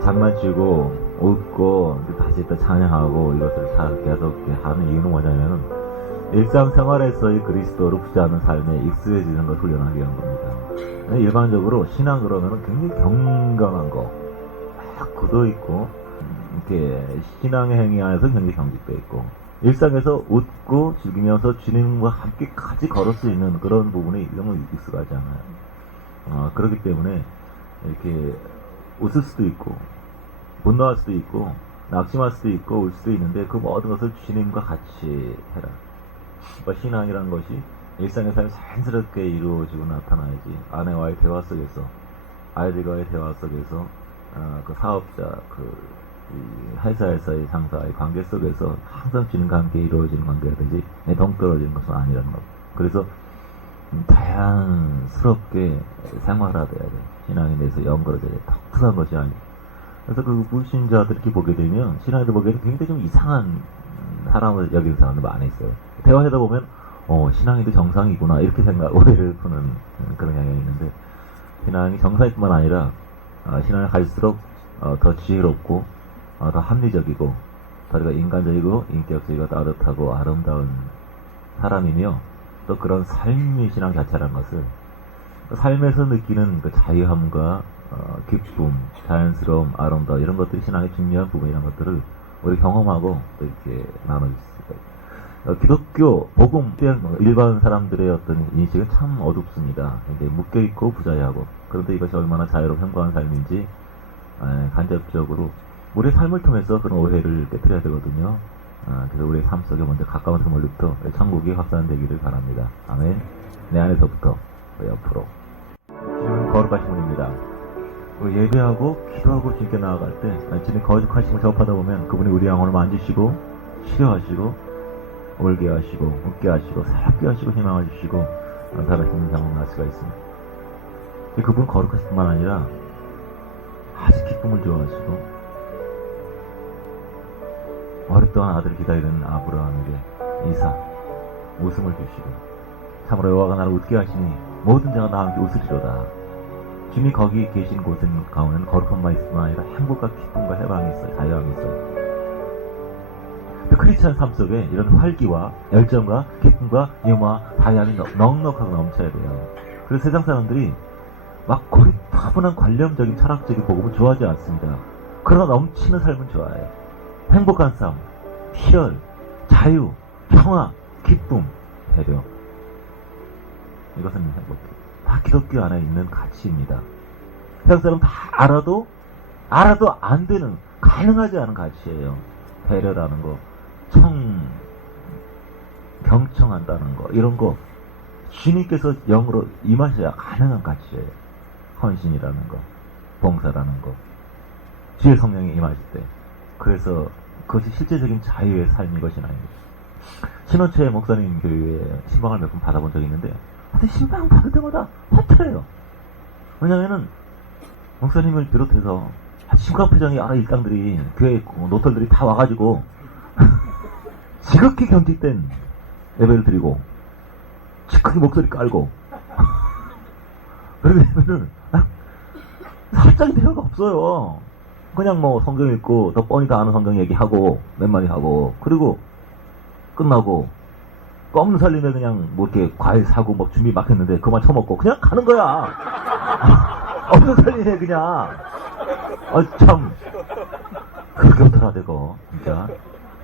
장난치고 웃고 다시 또 찬양하고 이것들을 계속 하는 이유는 뭐냐면은 일상생활에서의 그리스도를 붙잡는 삶에 익숙해지는 걸 훈련하기 위한 겁니다. 일반적으로 신앙 그러면은 굉장히 경건한 거, 막 굳어 있고, 이렇게 신앙의 행위 안에서 굉장히 경직돼 있고, 일상에서 웃고 즐기면서 주님과 함께 같이 걸을 수 있는 그런 부분이 너무 익숙하지 않아요. 그렇기 때문에 이렇게 웃을 수도 있고, 분노할 수도 있고, 낙심할 수도 있고, 울 수도 있는데 그 모든 것을 주님과 같이 해라. 신앙이란 것이 일상에서 자연스럽게 이루어지고 나타나야지. 아내와의 대화 속에서, 아이들과의 대화 속에서, 그 사업자, 회사에서의 상사의 관계 속에서 항상 주님과 함께 이루어지는 관계라든지 동떨어지는 것은 아니라는 것. 그래서 자연스럽게 생활화돼야 돼. 신앙에 대해서 연결돼야 돼. 독특한 것이 아니고. 그래서 그 불신자들 이렇게 보게 되면 신앙을 보기에는 굉장히 좀 이상한 사람을 여기는 사람들 많이 있어요. 대화하다 보면 신앙이도 정상이구나 이렇게 오해를 푸는 그런 경향이 있는데, 신앙이 정상일 뿐만 아니라 신앙을 갈수록 더 지혜롭고 더 합리적이고 더 인간적이고 인격적이고 따뜻하고 아름다운 사람이며, 또 그런 삶이 신앙 자체라는 것을 삶에서 느끼는 그 자유함과 기쁨, 자연스러움, 아름다움 이런 것들이 신앙의 중요한 부분이라는 것들을 우리 경험하고 또 이렇게 나눠줄 수 있어요. 기독교 복음 일반 사람들의 어떤 인식은 참 어둡습니다. 굉장히 묶여있고 부자유하고, 그런데 이것이 얼마나 자유롭고 행복한 삶인지 간접적으로 우리의 삶을 통해서 그런 오해를 깨뜨려야 되거든요. 그래서 우리의 삶 속에 먼저 가까운서 멀리부터 천국이 확산되기를 바랍니다. 아멘. 내 안에서부터 옆으로. 주님은 거룩하신 분입니다. 예배하고 기도하고 주님께 나아갈 때 주님 거룩하심을 접하다 보면 그분이 우리 영혼을 만지시고 치료하시고 울게 하시고 웃게 하시고 새롭게 하시고 희망을 주시고 살아있는 상황을 날 수가 있습니다. 그분 거룩하실 뿐만 아니라 아주 기쁨을 좋아하시고, 오랫동안 아들을 기다리는 아브라함에게 이삭 웃음을 주시고, 참으로 여호와가 나를 웃게 하시니 모든 자가 나와 함께 웃으리로다. 주님이 거기 계신 곳 가운데는 거룩함만 있을 뿐만 아니라 행복과 기쁨과 해방이 있어요. 자유함이 있어요. 크리스찬 삶 속에 이런 활기와 열정과 기쁨과 유머와 다양함이 넉넉하고 넘쳐야 돼요. 그래서 세상 사람들이 막 고리타분한 관념적인 철학적인 복음을 좋아하지 않습니다. 그러나 넘치는 삶은 좋아해요. 행복한 삶, 희열, 자유, 평화, 기쁨, 배려. 이것은 다 기독교 안에 있는 가치입니다. 세상 사람 다 알아도 안 되는, 가능하지 않은 가치예요. 배려라는 거, 경청한다는 거, 이런 거 주님께서 영으로 임하셔야 가능한 가치예요. 헌신이라는 거, 봉사라는 거, 주의 성령이 임하실 때. 그래서 그것이 실제적인 자유의 삶인 것이 아닙니다. 신혼초에 목사님 교회에 신방을 몇 번 받아본 적이 있는데, 근데 신방 받을 때마다 화투래요. 왜냐면은 목사님을 비롯해서 심각회장이 여러 일당들이, 교회 노털들이 다 와가지고 지극히 경직된 예배를 드리고 지극히 목소리 깔고 그러게 되면은 살짝의 대화가 없어요. 그냥 뭐 성경 읽고 더 뻔히 다 아는 성경 얘기하고 몇 마디 하고, 그리고 끝나고 껌 살림에 그냥 뭐 이렇게 과일 사고 뭐 준비 막 했는데 그만 처먹고 그냥 가는 거야. 없는 살림에 그냥. 참 그렇게 없더라 되고 진짜.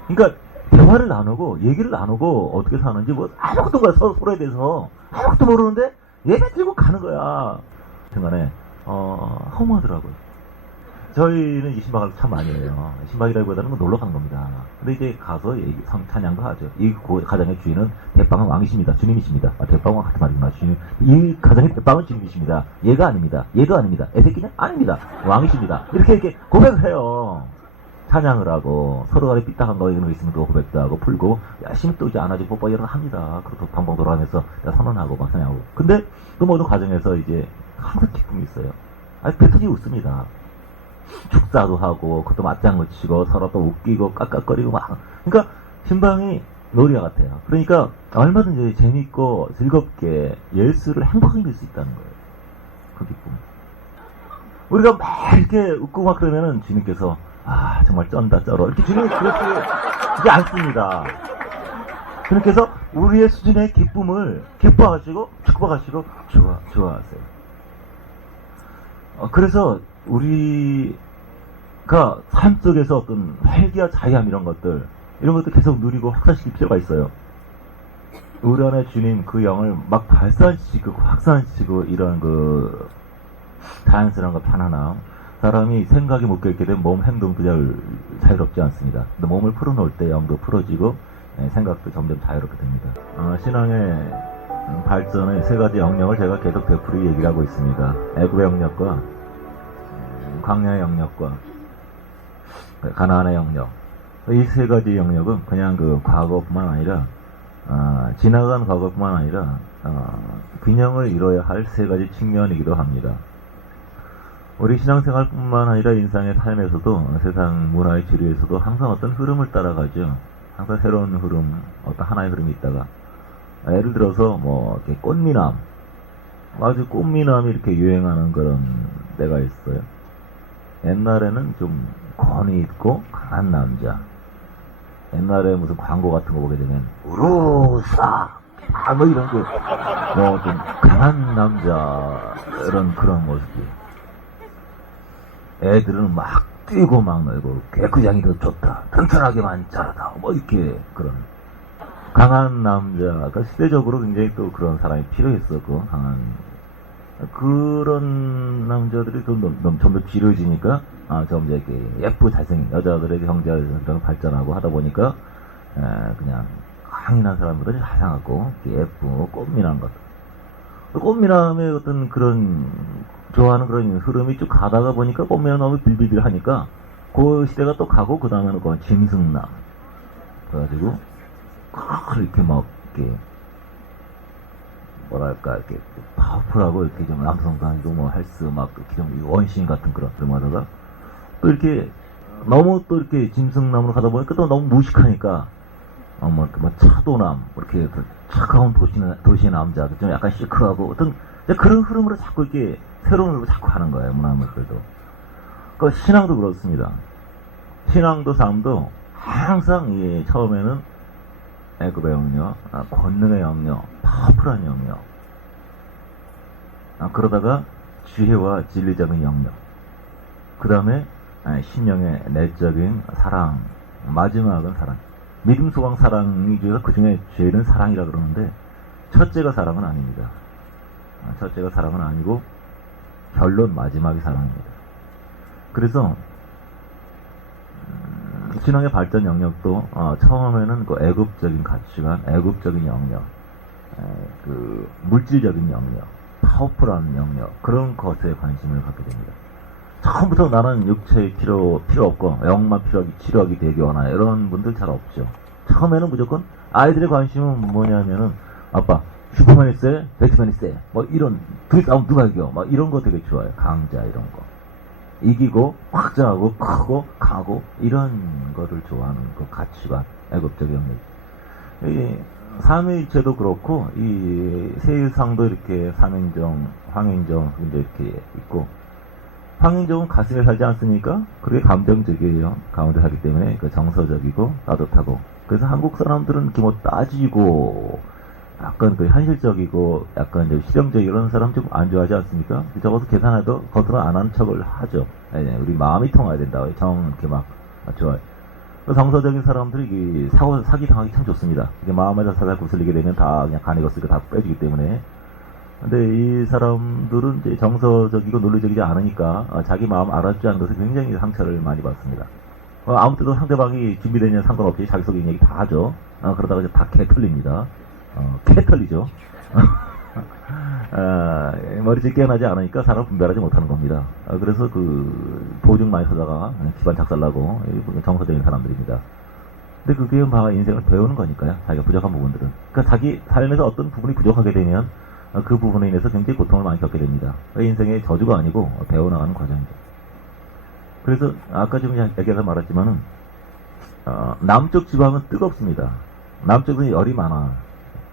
그러니까 대화를 나누고 얘기를 나누고 어떻게 사는지 뭐 아무것도 몰라. 서로에 대해서 아무것도 모르는데 예배 드리고 가는 거야. 중간에 허무하더라고요. 저희는 이 신방을 참 많이 해요. 신방이라기보다는 놀러 가는 겁니다. 근데 이제 가서 찬양도 하죠. 이 가정의 주인은 대빵은 왕이십니다. 주님이십니다. 대빵은 같은 말이구나. 주님. 이 가정의 대빵은 주님이십니다. 얘가 아닙니다. 얘도 아닙니다. 애새끼는 아닙니다. 왕이십니다. 이렇게 고백을 해요. 찬양을 하고 서로 간에 삐딱한 거 이런 거 있으면 또 고백도 하고 풀고 열심히 또 이제 안아주고 뽀뽀 이런 거 합니다. 그리고 방방 돌아다니면서 선언하고 막 찬양하고. 근데 그 모든 과정에서 이제 항상 기쁨이 있어요. 뱉어지게 웃습니다. 축사도 하고 그것도 맞장구 치고 서로 또 웃기고 깍깍거리고 막. 그러니까 신방이 놀이와 같아요. 그러니까 얼마든지 재밌고 즐겁게 예수를 행복하게 볼 수 있다는 거예요. 그 기쁨. 우리가 막 이렇게 웃고 막 그러면은 주님께서 아 정말 쩐다 쩔어 이렇게 주님이 그렇게 않습니다. 주님께서 우리의 수준의 기쁨을 기뻐하시고 축복하시고 좋아하세요. 그래서 우리가 삶 속에서 어떤 활기와 자유함 이런 것들 계속 누리고 확산시킬 필요가 있어요. 우리 안에 주님 그 영을 막 발산시키고 확산시키고 이런 그 자연스러운 것 편안함, 사람이 생각이 묶여있게 되면 몸 행동도 잘 자유롭지 않습니다. 근데 몸을 풀어놓을 때 영도 풀어지고 생각도 점점 자유롭게 됩니다. 신앙의 발전의 세 가지 영역을 제가 계속 되풀이 얘기를 하고 있습니다. 애굽의 영역과 광야의 영역과 가나안의 영역. 이 세 가지 영역은 그냥 그 과거뿐만 아니라 지나간 과거뿐만 아니라 균형을 이뤄야 할 세 가지 측면이기도 합니다. 우리 신앙생활뿐만 아니라 인생의 삶에서도 세상 문화의 주류에서도 항상 어떤 흐름을 따라가죠. 항상 새로운 흐름, 어떤 하나의 흐름이 있다가 예를 들어서 뭐 이렇게 꽃미남, 아주 꽃미남이 이렇게 유행하는 그런 때가 있어요. 옛날에는 좀 권위 있고 강한 남자. 옛날에 무슨 광고 같은 거 보게 되면 우루사 뭐 이런 거 뭐 좀 강한 남자 이런 그런 모습이. 애들은 막 뛰고 막 놀고 개구장이 더 좋다 튼튼하게만 자라다 뭐 이렇게 그런 강한 남자가 시대적으로 굉장히 또 그런 사람이 필요했었고 강한 그런 남자들이 점점 길어지니까 점점 이렇게 예쁘고 잘생긴 여자들에게 경제적으로 발전하고 하다 보니까 그냥 강인한 사람들이 잘생겼고 예쁘고 꽃미남 것 꽃미남의 어떤 그런 좋아하는 그런 흐름이 쭉 가다가 보니까 꽃미남 너무 빌빌빌하니까 그 시대가 또 가고 그 다음에는 그 짐승남 그래가지고 이렇게 막 이렇게 뭐랄까 이렇게 파워풀하고 이렇게 좀 남성도 아니고 뭐 헬스 막 좀 원신 같은 그런 하다가 또 이렇게 너무 또 이렇게 짐승남으로 가다 보니까 또 너무 무식하니까 뭐 차도남 이렇게 차가운 도시 남자 좀 약간 시크하고 어떤 그런 흐름으로 자꾸 이렇게 새로운 흐름을 자꾸 하는 거예요. 문화물들도. 그 신앙도 그렇습니다. 신앙도 삶도 항상 처음에는 애굽의 영역, 권능의 영역, 파워풀한 영역. 그러다가 지혜와 진리적인 영역. 그 다음에 신령의 내적인 사랑. 마지막은 사랑. 믿음, 소망, 사랑이 중에서 그 중에 죄는 사랑이라 그러는데 첫째가 사랑은 아닙니다. 첫째가 사랑은 아니고 결론 마지막이 사랑입니다. 그래서 신앙의 발전 영역도 처음에는 그 애굽적인 가치관, 애굽적인 영역, 그 물질적인 영역, 파워풀한 영역 그런 것에 관심을 갖게 됩니다. 처음부터 나는 육체의 필요 없고 영만 치료하기 되게 원하나 이런 분들 잘 없죠. 처음에는 무조건 아이들의 관심은 뭐냐면은 아빠 슈퍼맨이 세, 배트맨이 세, 뭐 이런 둘이 싸우면 누가 이겨, 막 이런 거 되게 좋아요. 강자 이런 거 이기고 확장하고 크고 강하고 이런 거를 좋아하는 그 가치관, 애국적인 영역. 이 삼위일체도 그렇고 이 세상도 이렇게 삼인정, 황인정 이제 이렇게 있고. 황인종은 가슴에 살지 않습니까? 그게 감정적이에요. 가운데 살기 때문에 그 정서적이고 따뜻하고. 그래서 한국 사람들은 이렇게 뭐 따지고 약간 그 현실적이고 약간 이제 실용적 이런 사람 좀 안 좋아하지 않습니까? 적어도 계산해도 겉으로 안 한 척을 하죠. 우리 마음이 통해야 된다. 이렇게 막 좋아요. 정서적인 사람들이 사기 당하기 참 좋습니다. 이게 마음에다 살살 구슬리게 되면 다 그냥 간이 거슬리고 다 빼주기 때문에. 근데 이 사람들은 이제 정서적이고 논리적이지 않으니까 자기 마음 알아주지 않은 것에 굉장히 상처를 많이 받습니다. 아무 때도 상대방이 준비되냐 상관없이 자기 속에 있는 얘기 다 하죠. 그러다가 이제 다 개털립니다. 개털리죠. 머리째 깨어나지 않으니까 사람을 분별하지 못하는 겁니다. 그래서 그 보증 많이 서다가 기반 작살나고 정서적인 사람들입니다. 근데 그게 막 인생을 배우는 거니까요. 자기가 부족한 부분들은. 그러니까 자기 삶에서 어떤 부분이 부족하게 되면 그 부분에 인해서 굉장히 고통을 많이 겪게 됩니다. 인생의 저주가 아니고 배워나가는 과정이죠. 그래서 아까 좀 얘기해서 말했지만은 남쪽 지방은 뜨겁습니다. 남쪽은 열이 많아.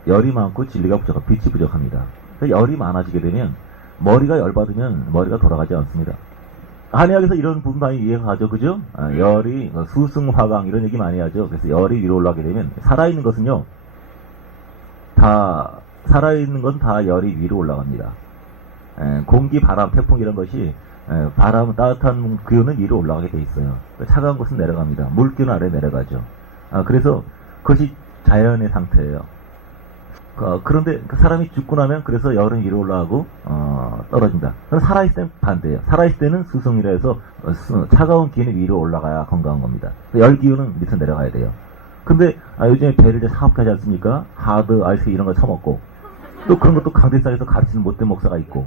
열이 많고 진리가 부족하고 빛이 부족합니다. 열이 많아지게 되면 머리가 열받으면 머리가 돌아가지 않습니다. 한의학에서 이런 부분 많이 이해가죠, 그죠? 열이 수승화강 이런 얘기 많이 하죠. 그래서 열이 위로 올라가게 되면 살아있는 것은요, 다 살아있는 건 다 열이 위로 올라갑니다. 공기, 바람, 태풍 이런 것이 바람, 따뜻한 기운은 위로 올라가게 돼 있어요. 차가운 것은 내려갑니다. 물기운 아래 내려가죠. 그래서 그것이 자연의 상태예요. 그런데 사람이 죽고 나면 그래서 열은 위로 올라가고 떨어진다. 그럼 살아있을 때는 반대예요. 살아있을 때는 수승이라 해서 차가운 기운이 위로 올라가야 건강한 겁니다. 열 기운은 밑으로 내려가야 돼요. 근데 요즘에 배를 이제 사업하지 않습니까? 하드, 아이스 이런 거 처먹고 또 그런 것도 강대상에서 가르치는 못된 목사가 있고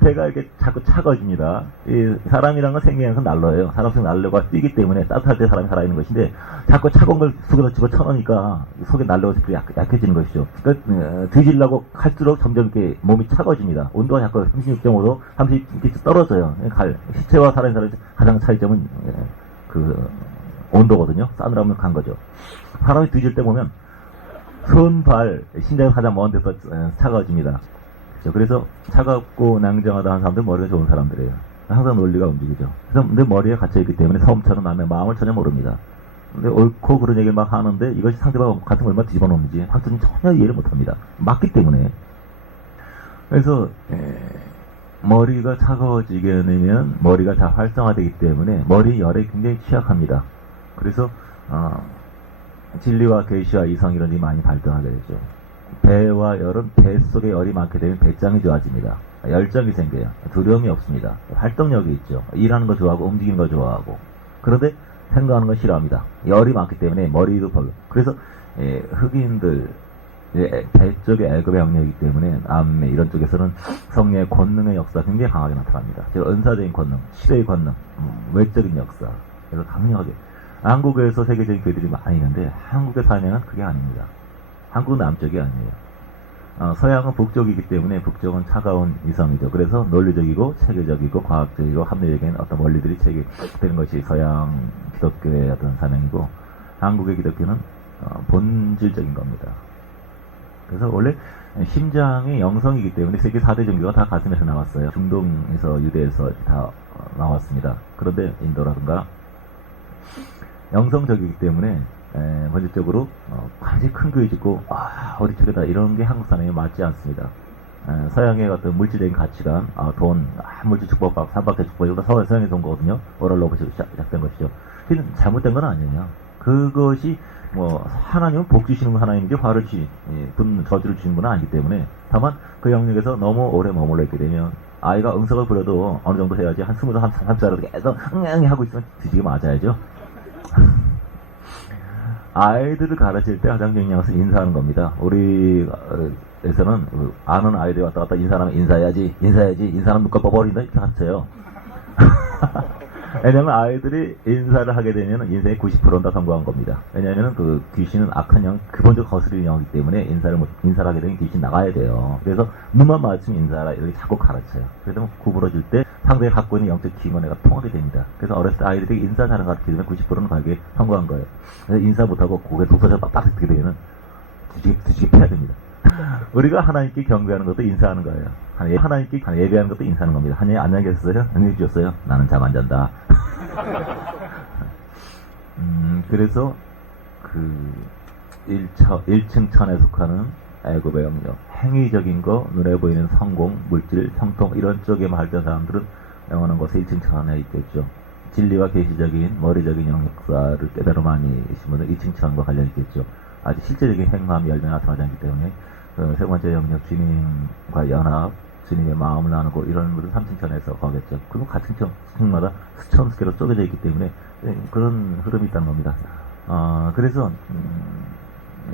배가 이렇게 자꾸 차가워집니다. 이 사람이란 건 생명에서 난로예요. 사람 속 난로가 뛰기 때문에 따뜻할 때 사람이 살아있는 것인데 자꾸 차가운 걸 속에서 집어쳐넣으니까 속에 난로가 약해지는 것이죠. 그러니까 뒤질라고 할수록 점점 이렇게 몸이 차가워집니다. 온도가 자꾸 36.5도, 30도 떨어져요. 시체와 살아있는 사람의 가장 차이점은 그 온도거든요. 싸늘하면 간 거죠. 사람이 뒤질 때 보면 손, 발, 심장이 가장 먼 데서 차가워집니다. 그래서 차갑고 냉정하다 하는 사람들은 머리가 좋은 사람들이에요. 항상 논리가 움직이죠. 그래서 내 머리에 갇혀있기 때문에 섬처럼 남의 마음을 전혀 모릅니다. 근데 옳고 그런 얘기를 막 하는데 이것이 상대방 같은 걸 얼마나 뒤집어 놓는지 상대는 전혀 이해를 못합니다. 맞기 때문에. 그래서 머리가 차가워지게 되면 머리가 다 활성화되기 때문에 머리 열에 굉장히 취약합니다. 그래서 진리와 계시와 이성 이런 게 많이 발달하게 되죠. 배와 열은 배 속에 열이 많게 되면 배짱이 좋아집니다. 열정이 생겨요. 두려움이 없습니다. 활동력이 있죠. 일하는 거 좋아하고 움직이는 거 좋아하고. 그런데 생각하는 거 싫어합니다. 열이 많기 때문에 머리도 별로. 그래서 흑인들 배 쪽에 애급의 영역이기 때문에 암매 이런 쪽에서는 성령의 권능의 역사가 굉장히 강하게 나타납니다. 즉 은사적인 권능, 시대의 권능, 외적인 역사. 그래서 강력하게. 한국에서 세계적인 교회들이 많이 있는데 한국의 사명은 그게 아닙니다. 한국은 남쪽이 아니에요. 서양은 북쪽이기 때문에 북쪽은 차가운 이성이죠. 그래서 논리적이고 체계적이고 과학적이고 합리적인 어떤 원리들이 체계되는 것이 서양 기독교의 어떤 사명이고 한국의 기독교는 본질적인 겁니다. 그래서 원래 심장이 영성이기 때문에 세계 4대 종교가 다 가슴에서 나왔어요. 중동에서 유대에서 다 나왔습니다. 그런데 인도라든가 영성적이기 때문에 본질적으로 굉장히 큰 교회 짓고 어디 쪽이다 이런 게 한국 사람에 맞지 않습니다. 서양의 어떤 물질적인 가치관, 돈, 물질 축복받고 삼박대 축복 이거 서양에서 온 거거든요. 오랄 로봇이 시작된 것이죠. 그건 잘못된 건 아니에요. 그것이 하나님은 복 주시는 분 하나님이지 화를 저주를 주시는 분은 아니기 때문에 다만 그 영역에서 너무 오래 머물러 있게 되면 아이가 응석을 부려도 어느 정도 해야지 한 20살, 30살이라도 계속 응응 하고 있으면 뒤지게 맞아야죠. 아이들을 가르칠 때 가장 중요한 것은 인사하는 겁니다. 우리에서는 아는 아이들이 왔다 갔다 인사하면 인사하면 눈꺼 뽑아버린다 이렇게 가르쳐요. 왜냐면 아이들이 인사를 하게 되면 인생의 90%는 다 성공한 겁니다. 왜냐면 그 귀신은 악한 영, 기본적으로 거스르는 영이기 때문에 인사를 하게 되면 귀신 나가야 돼요. 그래서 눈만 마주치면 인사하라 이렇게 자꾸 가르쳐요. 그래서 구부러질 때 상대가 갖고 있는 영적 기원회가 통하게 됩니다. 그래서 어렸을 때 아이들이 인사 잘하는 거 가르치면 90%는 가게 성공한 거예요. 그래서 인사 못하고 고개 독서자 빡빡 듣게 되면 뒤지게 패야 됩니다. 우리가 하나님께 경배하는 것도 인사하는 거예요. 하나님께 예배하는 것도 인사하는 겁니다. 하나님 안녕히 계셨어요? 안녕히 계셨어요? 나는 잠 안 잔다. 그래서 그 1층 천에 속하는 애굽의 영역, 행위적인 거, 눈에 보이는 성공, 물질, 형통 이런 쪽에만 할던 사람들은 영원한 곳에 1층 천에 있겠죠. 진리와 계시적인 머리적인 영역사를 깨달아 많이 계신 분은 2층 천과 관련이 있겠죠. 아직 실제적인 행함이 열매 나타나지 않기 때문에 세 번째 영역 주님과 연합, 주님의 마음을 나누고 이런 분은 3층 천에서 거겠죠. 그리고 같은 층마다 수천 개로 쪼개져 있기 때문에 그런 흐름이 있다는 겁니다. 그래서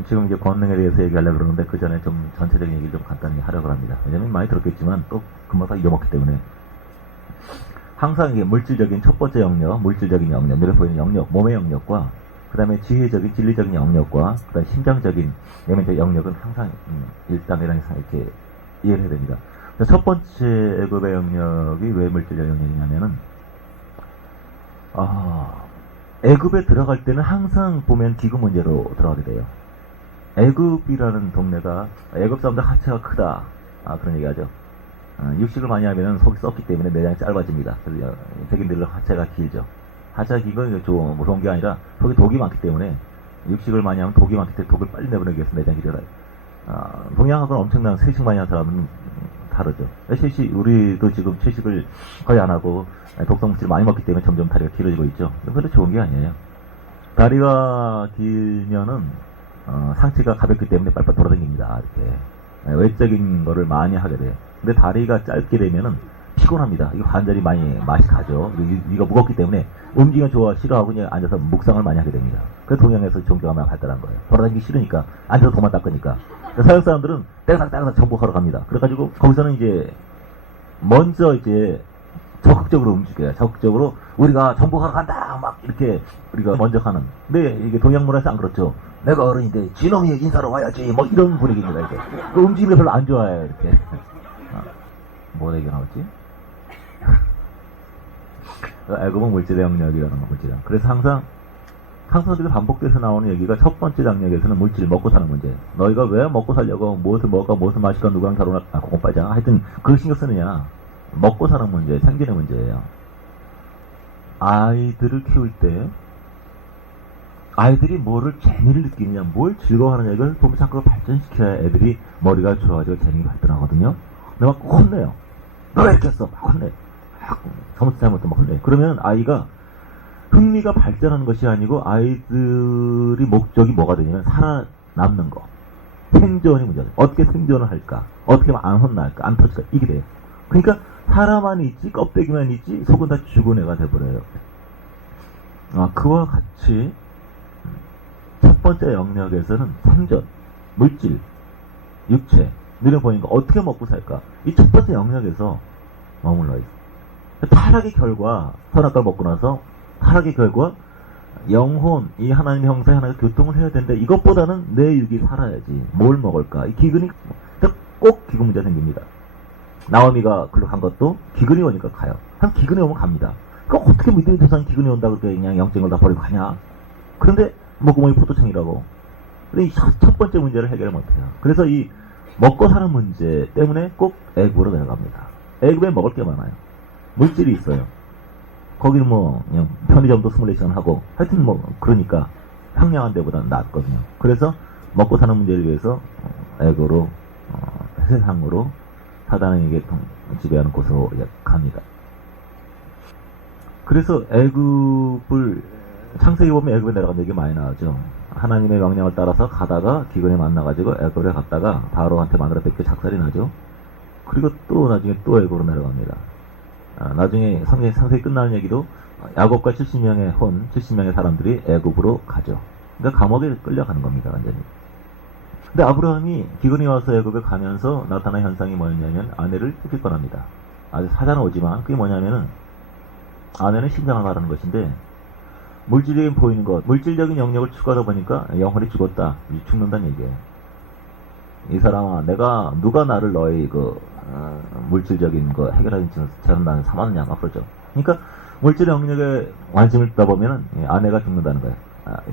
지금 이제 권능에 대해서 얘기하려고 그러는데 그 전에 좀 전체적인 얘기를 좀 간단히 하려고 합니다. 왜냐면 많이 들었겠지만 또 금방 다 잊어먹기 때문에 항상 이게 물질적인 첫 번째 영역, 물질적인 영역, 눈에 보이는 영역, 몸의 영역과 그 다음에 지혜적인, 진리적인 영역과 그 다음에 심장적인 내면적 영역은 항상 1단계랑 이렇게 이해를 해야 됩니다. 첫 번째 애굽의 영역이 왜 물질적 영역이냐면은 애굽에 들어갈 때는 항상 보면 기구 문제로 들어가게 돼요. 애굽이라는 동네가 애굽 사람들 하체가 크다 그런 얘기하죠. 육식을 많이 하면 속이 썩기 때문에 내장이 짧아집니다. 그래서 백인들은 하체가 길죠. 하체가 긴 건 좋은 게 아니라 속에 독이 많기 때문에 육식을 많이 하면 독이 많기 때문에 독을 빨리 내보내기 위해서 내장이 길어요. 동양하고는 엄청난 채식 많이 하는 사람은 다르죠. 우리도 지금 채식을 거의 안 하고 독성물질을 많이 먹기 때문에 점점 다리가 길어지고 있죠. 그래도 좋은 게 아니에요. 다리가 길면은 상체가 가볍기 때문에 빨빨 돌아다닙니다. 이렇게 외적인 거를 많이 하게 돼요. 근데 다리가 짧게 되면은 피곤합니다. 이거 관절이 많이 맛이 가죠. 이거 무겁기 때문에 움직이면 좋아 싫어하고 그냥 앉아서 묵상을 많이 하게 됩니다. 그래서 동양에서 종교가 많이 발달한 거예요. 돌아다니기 싫으니까 앉아서 도만 닦으니까. 서양 사람들은 떼각떼각 정복하러 갑니다. 그래가지고 거기서는 이제 먼저 이제 적극적으로 움직여요. 적극적으로 우리가 정복하러 간다 막 이렇게 우리가 먼저 가는. 근데 이게 동양 문화에서 안 그렇죠. 내가 어른인데 지놈이 인사로 와야지 뭐 이런 분위기입니다. 이렇게 그 움직임을 별로 안 좋아해요. 이렇게 뭐 얘기 나왔지? 애굽은 물질의 영역이라는 거, 물질의. 그래서 항상 우리가 반복돼서 나오는 얘기가 첫 번째 장면에서는 물질을 먹고 사는 문제예요. 너희가 왜 먹고 살려고 무엇을 먹을까, 무엇을 마실까, 누구랑 결혼할까, 그거 빠져. 하여튼 그걸 신경 쓰느냐. 먹고 사는 문제, 생존의 문제예요. 아이들을 키울 때 아이들이 뭐를 재미를 느끼느냐, 뭘 즐거워하느냐, 이걸 보면 자꾸 발전시켜야 애들이 머리가 좋아지고 재미가 발전하거든요. 근데 막 혼내요. 너 왜 이렇게 했어? 막 혼내. 잘못도 막 혼내. 그러면 아이가 흥미가 발전하는 것이 아니고 아이들이 목적이 뭐가 되냐면 살아남는 거. 생존이 문제예요. 어떻게 생존을 할까? 어떻게 하면 안 혼날까? 안 터질까? 이게 돼요. 그러니까 사람만 있지 껍데기만 있지 속은 다 죽은 애가 돼버려요. 그와 같이 첫 번째 영역에서는 생존, 물질, 육체, 눈에 보이는 거 어떻게 먹고 살까? 이 첫 번째 영역에서 머물러 있어. 타락의 결과, 선악과를 먹고 나서 타락의 결과 영혼, 이 하나님의 형상의 하나가 교통을 해야 되는데 이것보다는 내 육이 살아야지. 뭘 먹을까? 이 기근이 꼭 기근 문제 생깁니다. 나오미가 글로 간 것도 기근이 오니까 가요. 한 기근이 오면 갑니다. 그럼 어떻게 믿음의 조상 기근이 온다고 그냥 영적인 걸 다 버리고 가냐? 그런데 목구멍이 포도청이라고. 근데 이 첫 번째 문제를 해결을 못해요. 그래서 이 먹고 사는 문제 때문에 꼭 애굽으로 내려갑니다. 애굽에 먹을 게 많아요. 물질이 있어요. 거기는 뭐 그냥 편의점도 24시간 하고 하여튼 뭐 그러니까 평양한 데보다는 낫거든요. 그래서 먹고 사는 문제를 위해서 애굽으로 세상으로 사단에게 지배하는 곳으로 갑니다. 그래서 애굽을 창세기 보면 애굽에 내려간 얘기 많이 나오죠. 하나님의 명령을 따라서 가다가 기근에 만나가지고 애굽에 갔다가 바로한테 마누라 뺏겨 작살이 나죠. 그리고 또 나중에 또 애굽으로 내려갑니다. 나중에 상세히 끝나는 얘기도 야곱과 70명의 사람들이 애굽으로 가죠. 그러니까 감옥에 끌려가는 겁니다, 완전히. 근데 아브라함이 기근이 와서 애굽에 가면서 나타난 현상이 뭐였냐면 아내를 뺏길 뻔합니다. 아주 사자는 오지만 그게 뭐냐면은 아내는 신장을 말하는 것인데 물질적인 보이는 것, 물질적인 영역을 추구하다 보니까 영혼이 죽었다, 죽는다는 얘기예요. 이 사람아, 누가 나를 너의 물질적인 거 해결하는 처럼 나는 삼았느냐, 막 그러죠. 그러니까 물질의 영역에 관심을 두다 보면은 아내가 죽는다는 거예요.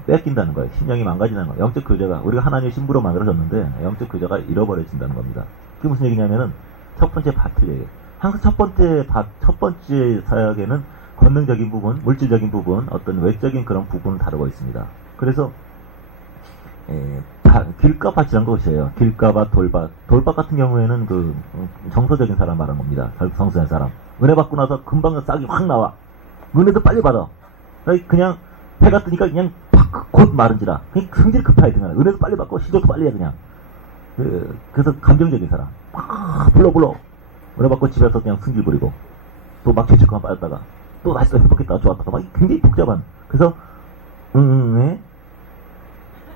뺏긴다는 거예요. 신령이 망가진다는 거예요. 영적 교제가, 우리가 하나님의 신부로 만들어졌는데 영적 교제가 잃어버려진다는 겁니다. 그게 무슨 얘기냐면은 첫 번째 밭을 얘기해요. 항상 첫 번째 사역에는 권능적인 부분, 물질적인 부분, 어떤 외적인 그런 부분을 다루고 있습니다. 그래서 길가밭이란 것이에요. 길가밭, 돌밭 같은 경우에는 정서적인 사람 말하는 겁니다. 성수한 사람. 은혜 받고 나서 금방 싹이 확 나와. 은혜도 빨리 받아. 그냥 해가 뜨니까 그냥 곧 마른지라. 그냥 성질이 급하게 등하네. 은혜도 빨리 받고 시도도 빨리 해 그냥. 그래서 감정적인 사람. 막 불러. 은혜 받고 집에서 그냥 승질 부리고 또 막 죄책감 빠졌다가 또 다시 회복했다가 좋았다가 막 굉장히 복잡한. 그래서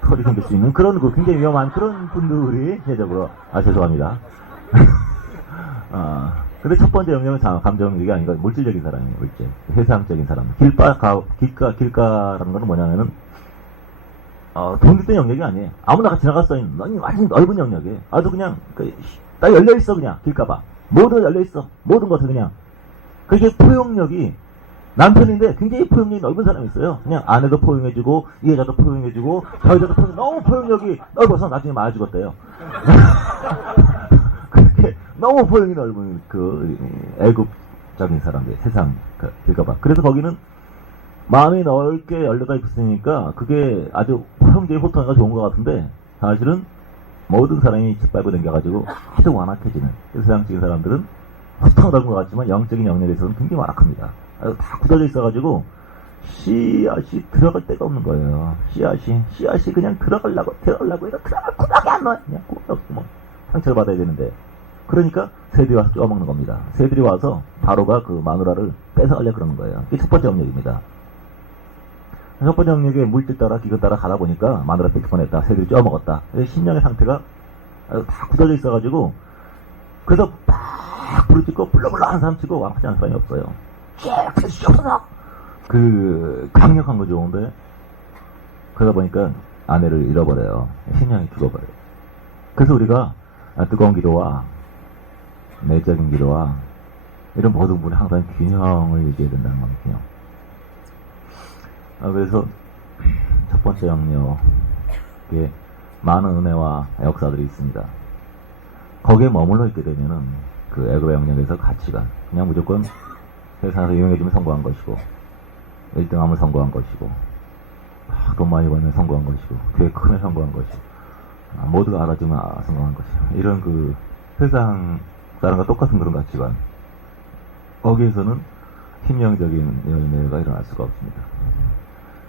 털이 생길 수 있는 그런 굉장히 위험한 그런 분들이 대적으로 죄송합니다. 근데 첫 번째 영역은 감정적이 아니고 물질적인 사람이에요. 물질, 세상적인 사람. 길가라는 건 뭐냐면은 돈 들 때 영역이 아니에요. 아무나 지나갔어. 완전 넓은 영역이에요. 아주 그냥 다 열려 있어. 그냥 길가봐. 모든 거 열려 있어. 모든 것을 그냥. 그게 포용력이 남편인데 굉장히 포용력이 넓은 사람이 있어요. 그냥 아내도 포용해주고 이 여자도 포용해주고 저 여자도 너무 포용력이 넓어서 나중에 맞아 죽었대요. 그렇게 너무 포용이 넓은 그 애국적인 사람들, 세상 길가봐. 그래서 거기는 마음이 넓게 열려가 있으니까 그게 아주 형제의 호통이가 좋은 것 같은데 사실은 모든 사람이 짓밟고 댕겨가지고 아주 완악해지는 세상적인 사람들은 호통 넓은 것 같지만 영적인 영역에 있어서는 굉장히 완악합니다. 다 굳어져 있어가지고 씨앗이 들어갈 데가 없는 거예요. 씨앗이 그냥 들어가려고 해서 구멍이 안 나와요. 그냥 구멍이 없어. 뭐 상처를 받아야 되는데 그러니까 새들이 와서 쪼아먹는 겁니다. 새들이 와서 바로가 그 마누라를 뺏어가려고 그러는 거예요. 이게 첫 번째 영역입니다. 첫 번째 영역에 물질 따라 기근 따라 가다 보니까 마누라 뺏길 뻔했다. 새들이 쪼아먹었다. 심령의 상태가 다 굳어져 있어가지고 그래서 막 부르짖고 불러불러 하는 사람 치고 완하지 않은 사람이 없어요. 그 강력한 거 좋은데 그러다 보니까 아내를 잃어버려요. 심령이 죽어버려요. 그래서 우리가 뜨거운 기도와 내적인 기도와 이런 모든 부분에 항상 균형을 유지해야 된다는 거거든요. 그래서 첫 번째 영역에 많은 은혜와 역사들이 있습니다. 거기에 머물러 있게 되면은 그 애굽의 영역에서 가치관 그냥 무조건 세상에서 유명해지면 성공한 것이고 1등하면 성공한 것이고 돈 많이 벌면 성공한 것이고 교회 크면 성공한 것이고 모두가 알아주면 성공한 것이고 이런 그 세상 사람과 똑같은 그런 가치관 거기에서는 심령적인 연애가 일어날 수가 없습니다.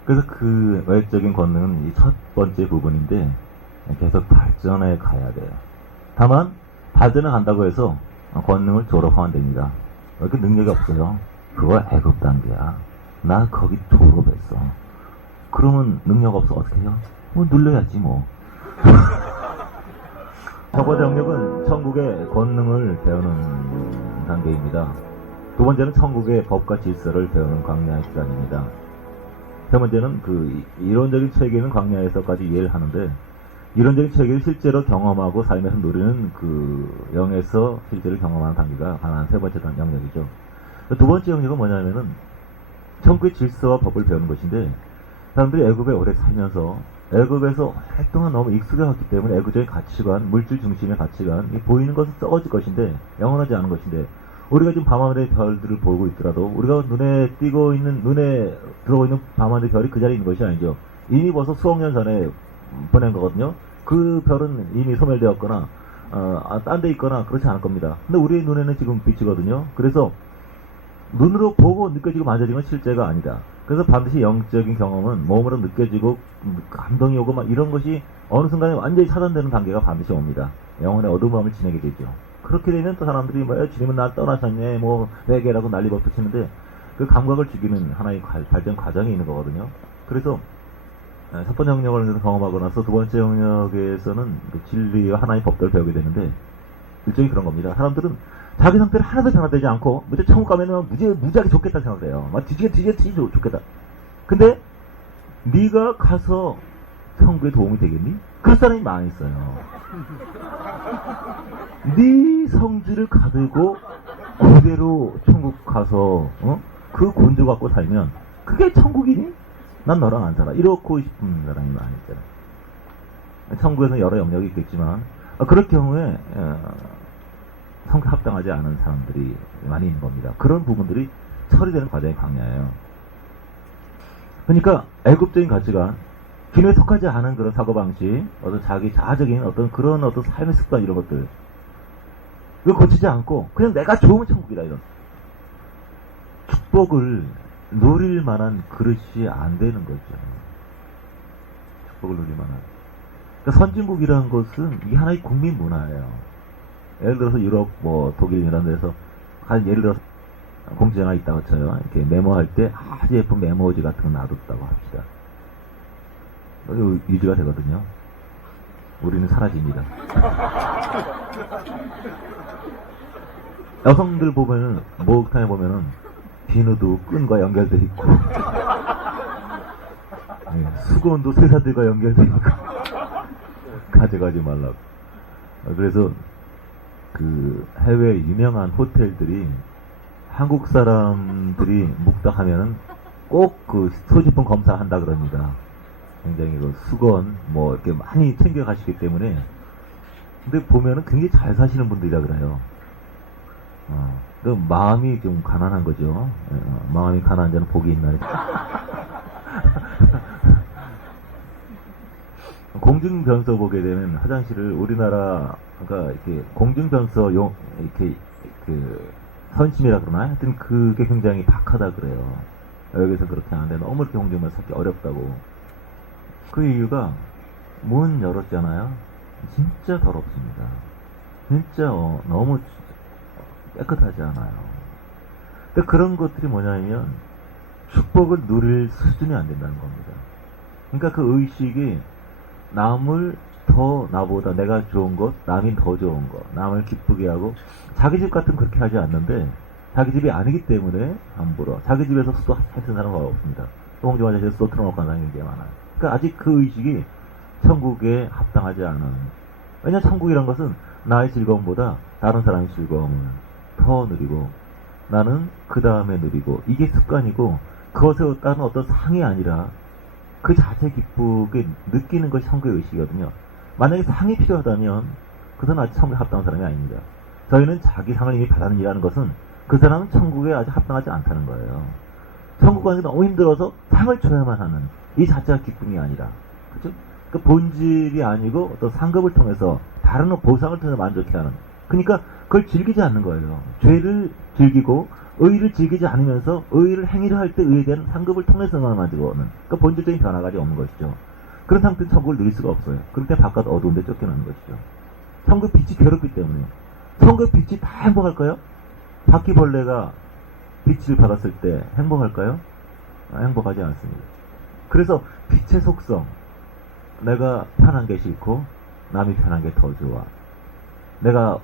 그래서 그 외적인 권능은 이 첫 번째 부분인데 계속 발전해 가야 돼요. 다만 발전해 간다고 해서 권능을 졸업하면 됩니다. 왜 이렇게 능력이 없어요? 그거 애급 단계야. 나 거기 졸업했어. 그러면 능력 없어 어떻게 해요? 뭐 눌러야지 뭐. 첫 번째 영역은 천국의 권능을 배우는 단계입니다. 두 번째는 천국의 법과 질서를 배우는 광야의 시간입니다. 세 번째는 그 이론적인 체계는 광야에서까지 이해를 하는데 이론적인 체계를 실제로 경험하고 삶에서 누리는 그 영에서 실제로 경험하는 단계가 가능한 세 번째 영역이죠. 두 번째 영역은 뭐냐면은 천국의 질서와 법을 배우는 것인데 사람들이 애굽에 오래 살면서 애굽에서 오랫동안 너무 익숙해졌기 때문에 애굽적인 가치관, 물질 중심의 가치관 보이는 것은 썩어질 것인데 영원하지 않은 것인데 우리가 지금 밤하늘의 별들을 보고 있더라도 우리가 눈에 들어오고 있는 밤하늘의 별이 그 자리에 있는 것이 아니죠. 이미 벌써 수억 년 전에 보낸 거거든요. 그 별은 이미 소멸되었거나 딴 데 있거나 그렇지 않을 겁니다. 근데 우리의 눈에는 지금 비치거든요. 그래서 눈으로 보고 느껴지고 만져지는 건 실제가 아니다. 그래서 반드시 영적인 경험은 몸으로 느껴지고 감동이 오고 막 이런 것이 어느 순간에 완전히 차단되는 단계가 반드시 옵니다. 영혼의 어두운 마음을 지내게 되죠. 그렇게 되면 또 사람들이 주님은 날 떠나셨네 회개라고 난리 버프치는데 그 감각을 죽이는 하나의 발전 과정이 있는 거거든요. 그래서 첫 번째 영역을 경험하고 나서 두 번째 영역에서는 그 진리와 하나의 법들을 배우게 되는데 일종의 그런 겁니다. 사람들은 자기 상태를 하나도 변화되지 않고 무지 천국 가면은 무지하게 좋겠다 생각을 해요. 막 뒤지게 좋겠다. 근데 네가 가서 천국에 도움이 되겠니? 그런 사람이 많이 있어요. 네 성질을 가지고 그대로 천국 가서 그 곤조 갖고 살면 그게 천국이니? 난 너랑 안 살아. 이러고 싶은 사람이 많이 있잖아요. 천국에는 여러 영역이 있겠지만 그럴 경우에 성격 합당하지 않은 사람들이 많이 있는 겁니다. 그런 부분들이 처리되는 과정이 광야예요. 그러니까 애국적인 가치관, 기능에 속하지 않은 그런 사고방식, 어떤 자기 자아적인 어떤 그런 어떤 삶의 습관 이런 것들 이거 고치지 않고 그냥 내가 좋으면 천국이다 이런 축복을 누릴 만한 그릇이 안 되는 거죠. 축복을 누릴 만한. 그러니까 선진국이라는 것은 이게 하나의 국민 문화예요. 예를 들어서 유럽, 독일 이런 데서 예를 들어서 공지전화 있다고 쳐요. 이렇게 메모할 때 아주 예쁜 메모지 같은 거 놔뒀다고 합시다. 유지가 되거든요. 우리는 사라집니다. 여성들 보면은 목욕탕에 보면은 비누도 끈과 연결돼 있고 수건도 세사들과 연결돼 있고 가져가지 말라고. 그래서 그 해외 유명한 호텔들이 한국 사람들이 묵다 하면은 꼭 그 소지품 검사한다 그럽니다. 굉장히 그 수건 이렇게 많이 챙겨 가시기 때문에. 근데 보면은 굉장히 잘 사시는 분들이라 그래요. 그 마음이 좀 가난한 거죠. 마음이 가난한 자는 복이 있나요? 공중변소 보게 되면 화장실을 우리나라, 그러니까 이렇게 공중변소 이렇게 그 선심이라 그러나 하여튼 그게 굉장히 박하다 그래요. 여기서 그렇게 하는데 너무 이렇게 공중변소 찾기 어렵다고. 그 이유가 문 열었잖아요. 진짜 더럽습니다. 진짜 너무 깨끗하지 않아요. 근데 그런 것들이 뭐냐면 축복을 누릴 수준이 안 된다는 겁니다. 그러니까 그 의식이 남을 더 나보다 내가 좋은 것, 남이 더 좋은 것, 남을 기쁘게 하고 자기 집 같은 그렇게 하지 않는데 자기 집이 아니기 때문에 함부로 자기 집에서 수도 하여튼 사람은 없습니다. 홍중 화장실에서 수도 틀어놓고 하는 사람이 굉장히 많아요. 그러니까 아직 그 의식이 천국에 합당하지 않은. 왜냐하면 천국이란 것은 나의 즐거움보다 다른 사람의 즐거움을 더 누리고 나는 그 다음에 누리고 이게 습관이고 그것에 따른 어떤 상이 아니라 그 자체 기쁘게 느끼는 것이 천국의 의식이거든요. 만약에 상이 필요하다면 그 사람은 아직 천국에 합당한 사람이 아닙니다. 저희는 자기 상을 이미 받았느니라는 것은 그 사람은 천국에 아직 합당하지 않다는 거예요. 천국 가는 게 너무 힘들어서 상을 줘야만 하는 이 자체가 기쁨이 아니라, 그죠? 그 본질이 아니고 어떤 상급을 통해서 다른 보상을 통해서 만족해 하는. 그러니까 그걸 즐기지 않는 거예요. 죄를 즐기고 의를 즐기지 않으면서 의를 행위를 할 때 의에 대한 상급을 통해서만 만들어오는, 그러니까 본질적인 변화가 없는 것이죠. 그런 상태는 천국을 누릴 수가 없어요. 그럴 때 바깥 어두운 데 쫓겨나는 것이죠. 천국 빛이 괴롭기 때문에. 천국 빛이 다 행복할까요? 바퀴벌레가 빛을 받았을 때 행복할까요? 행복하지 않습니다. 그래서 빛의 속성, 내가 편한 게 싫고 남이 편한 게 더 좋아, 내가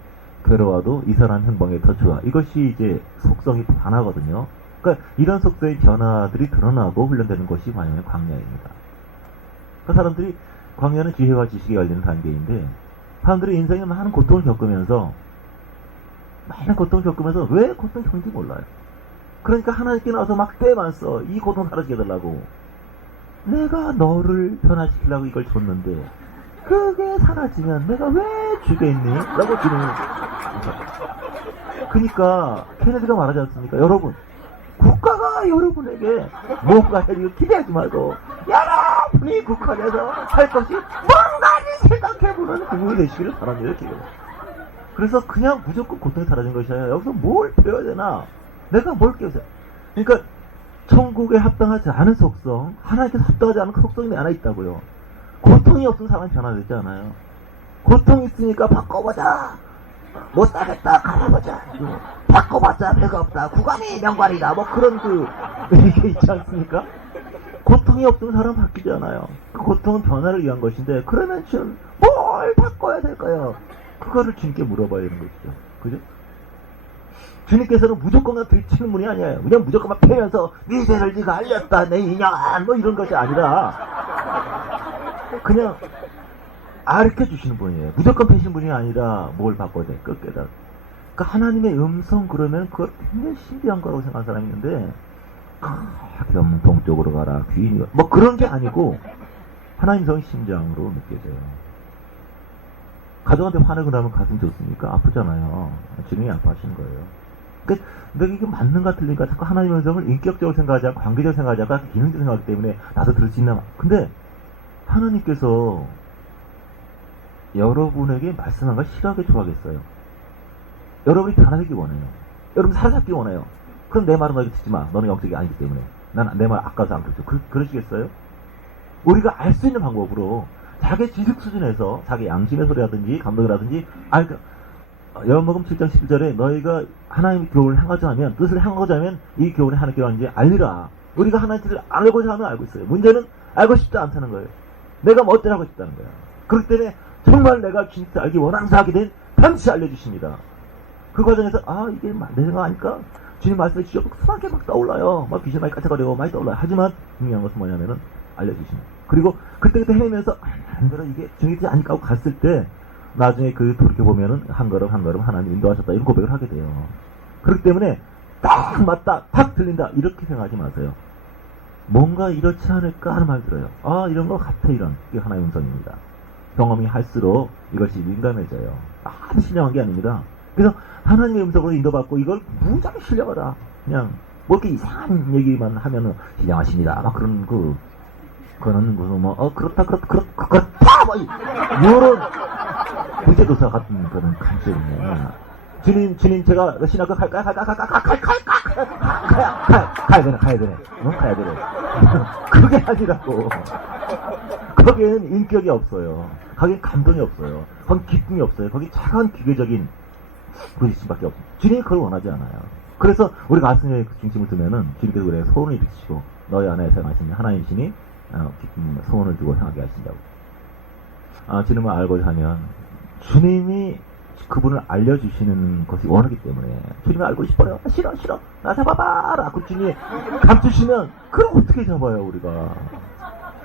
괴로워도 이 사람 행복이 더 좋아, 이것이 이제 속성이 변하거든요. 그러니까 이런 속성의 변화들이 드러나고 훈련되는 것이 뭐냐면 광야입니다. 그 사람들이, 광야는 지혜와 지식에 열리는 단계인데 사람들이 인생에 많은 고통을 겪으면서 왜 고통을 겪는지 몰라요. 그러니까 하나님께 나와서 막 때만 써. 이 고통 사라지게 해달라고. 내가 너를 변화시키려고 이걸 줬는데 그게 사라지면 내가 왜 주겠니? 라고 기도해요. 그러니까 케네디가 말하지 않습니까? 여러분, 국가가 여러분에게 뭔가 해주길 기대하지 말고 여러분이 국가 내서 할 것이 뭔가를 생각해보는 국민이 되시기를 바랍니다. 그래서 그냥 무조건 고통이 사라진 것이 아니라 여기서 뭘 배워야 되나? 내가 뭘 깨우자. 그러니까 천국에 합당하지 않은 속성, 하나님께서 합당하지 않은 속성이 하나 있다고요. 고통이 없으면 사람이 변화되지 않아요. 고통이 있으니까 바꿔보자. 못 사겠다. 갈아보자. 바꿔봤자 배가 없다. 구간이 명관이다. 뭐 그런 이게 있지 않습니까? 고통이 없으면 사람 바뀌지 않아요. 그 고통은 변화를 위한 것인데 그러면 지금 뭘 바꿔야 될까요? 그거를 주님께 물어봐야 되는 것이죠. 그죠? 주님께서는 무조건 들치는 분이 아니에요. 그냥 무조건 막 패면서 네 죄를 네가 알렸다 내 인연 뭐 이런 것이 아니라 그냥 가르쳐 주시는 분이에요. 무조건 패시는 분이 아니라 뭘 바꿔야 돼. 그 깨달아. 그러니까 하나님의 음성 그러면 그걸 굉장히 신비한 거라고 생각하는 사람이 있는데 그럼 동쪽으로 가라 귀인이 뭐 그런 게 아니고 하나님 성 심장으로 느껴져요. 가족한테 화내고 나면 가슴 좋습니까? 아프잖아요. 주님이 아파하시는 거예요. 그러니까 내가 이게 맞는가 틀린가 자꾸 하나님의 음성을 인격적으로 생각하지 않고 관계적으로 생각하지 않고 기능적으로 생각하기 때문에 나도 들을 수 있나. 근데 하나님께서 여러분에게 말씀한 걸 싫어하게 좋아하겠어요? 여러분이 변화되기 원해요. 여러분 사로잡기 원해요. 그럼 내 말은 너에게 듣지 마. 너는 영적이 아니기 때문에. 난 내 말 아까워서 안 듣죠. 그러시겠어요? 우리가 알 수 있는 방법으로 자기 지식 수준에서 자기 양심의 소리라든지 감동이라든지 요한복음 7장 11절에 너희가 하나님의 교훈을 행하자 하면 뜻을 행하고자 하면 이 교훈이 하나님께 왔는지 알리라. 우리가 하나님의 뜻을 알고자 하면 알고 있어요. 문제는 알고 싶지 않다는 거예요. 내가 멋대로 하고 싶다는 거야. 그렇기 때문에 정말 내가 진짜 알기 원하면서 하게 된 반드시 알려주십니다. 그 과정에서 이게 내 생각 아닐까? 주님 말씀해 주셔서 수많게 막 떠올라요. 막 귀신 많이 까짝거리고 많이 떠올라요. 하지만 중요한 것은 뭐냐면은 알려주십니다. 그리고 그때그때 헤매면서 안 그래 이게 중요하지 않을까 하고 갔을 때 나중에 돌이켜보면은 한 걸음 한 걸음 하나님 인도하셨다 이런 고백을 하게 돼요. 그렇기 때문에 딱 맞다 딱 들린다 이렇게 생각하지 마세요. 뭔가 이렇지 않을까 하는 말 들어요. 이런 거 같아 이런 게 하나의 음성입니다. 경험이 할수록 이것이 민감해져요. 아주 신령한 게 아닙니다. 그래서 하나님의 음성으로 인도받고 이걸 무지하게 신령하다. 그냥 뭐 이렇게 이상한 얘기만 하면은 신령하십니다. 막 그런 그거는 무슨 그렇다 뭐 이런 무죄도사 같은 그런 간증이에요. 주님 제가 신학교 가야 되네. 그게 아니라고. 거기에는 인격이 없어요. 거기엔 감동이 없어요. 거기 기쁨이 없어요. 거기 차가운 기계적인 부딪힘밖에 없어요. 주님이 그걸 원하지 않아요. 그래서 우리 가슴의 중심을 두면은 주님께서 우리의 소원을 비추시고 너희 안에 사용하시는 하나님이시니 기쁨 소원을 두고 향하게 하신다고. 주님을 알고자 하면 주님이 그분을 알려주시는 것이 원하기 때문에 주님을 알고 싶어요. 싫어 나 잡아봐라. 그 주님이 감추시면 그럼 어떻게 잡아요 우리가.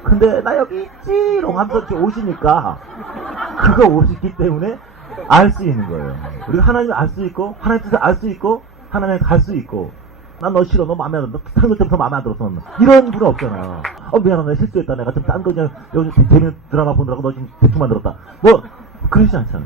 근데 나 여기 있지 하면서 오시니까 그거 오시기 때문에 알 수 있는 거예요. 우리가 하나님을 알 수 있고 하나님 뜻을 알 수 있고 하나님을 갈 수 있고 난 너 싫어 너 마음에 안 들어 너 상도 때부터 마음에 안 들었어 이런 분은 없잖아. 미안하다 실수했다 내가 좀 딴 거 그냥 여기 재밌는 드라마 보느라고 너 지금 대충 만들었다 뭐 그러지 않잖아.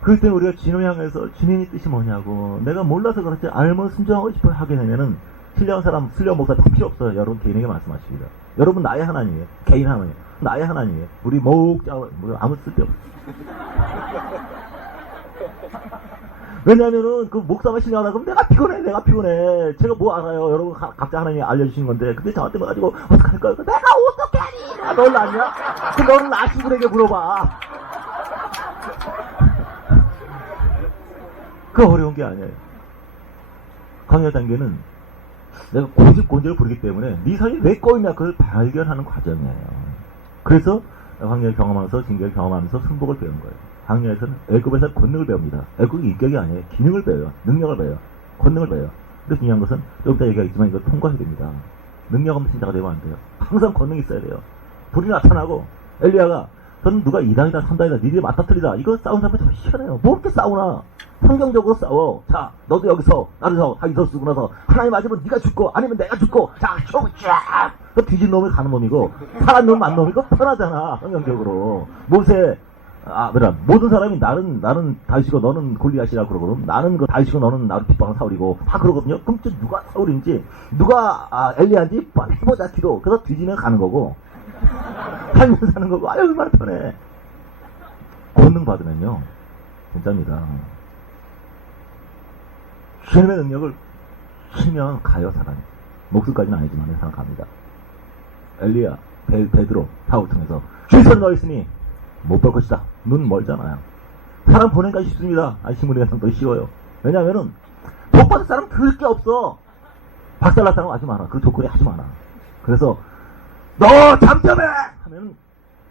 그럴 때 우리가 주님을 향해서 주님의 뜻이 뭐냐고 내가 몰라서 그렇지 알면 순종하고 싶어 하게 되면은 신령한 사람 신령 목사 다 필요 없어요. 여러분 개인에게 말씀하십니다. 여러분 나의 하나님이에요. 개인 하나님 나의 하나님이에요. 우리 목자 아무 쓸데없어. 왜냐면은 그 목사가 신령하다 그러면 내가 피곤해. 제가 뭐 알아요. 여러분 각자 하나님이 알려주신 건데 근데 저한테 와가지고 어떡할까요? 내가 어떻게 하니? 널 아냐? 그 너는 아시분에게 물어봐. 그 어려운 게 아니에요. 강의 단계는 내가 고집곤지를 부르기 때문에 네 삶이 왜 꼬이냐 그걸 발견하는 과정이에요. 그래서 강의를 경험하면서 진격을 경험하면서 승복을 배운 거예요. 강의에서는 애굽에서 권능을 배웁니다. 애굽이 인격이 아니에요. 기능을 배워요. 능력을 배워요. 권능을 배워요. 근데 중요한 것은 좀 이따 얘기하겠지만 이거 통과해야 됩니다. 능력 없는 신자가 되면 안 돼요. 항상 권능이 있어야 돼요. 불이 나타나고 엘리야가 저는 누가 2단이다 3단이다 니들이 맞다 틀리다 이거 싸운 사람은 참 시원해요. 뭐 이렇게 싸우나. 성경적으로 싸워. 자 너도 여기서 나도 다 이서 쓰고 나서 하나님 맞으면 네가 죽고 아니면 내가 죽고 자 쫙 그 뒤진 놈이 가는 놈이고 살한 놈 만 놈이고 편하잖아. 성경적으로 모세 모든 사람이 나는 다윗이고 너는 골리앗이라 그러거든. 나는 그 다윗이고 너는 나를 빗방울 사울이고 다 그러거든요. 그럼 누가 사울인지 누가 엘리야인지 해보자 기도. 그래서 뒤지면 가는 거고 살면 사는 거고 얼마나 편해. 권능 받으면요 진짜입니다. 주님의 능력을 치면 가요 사람이. 목숨까지는 아니지만 사람 갑니다. 엘리야 베드로 사울 통해서 주선 너 있으니 못 볼 것이다. 눈 멀잖아요. 사람 보내기가 쉽습니다. 신문에 가서 더 쉬워요. 왜냐하면은 복받을 사람 들을 게 없어. 박살날 사람 하지 마라. 그 조건이 하지 마라. 그래서 너 잠잠해 하면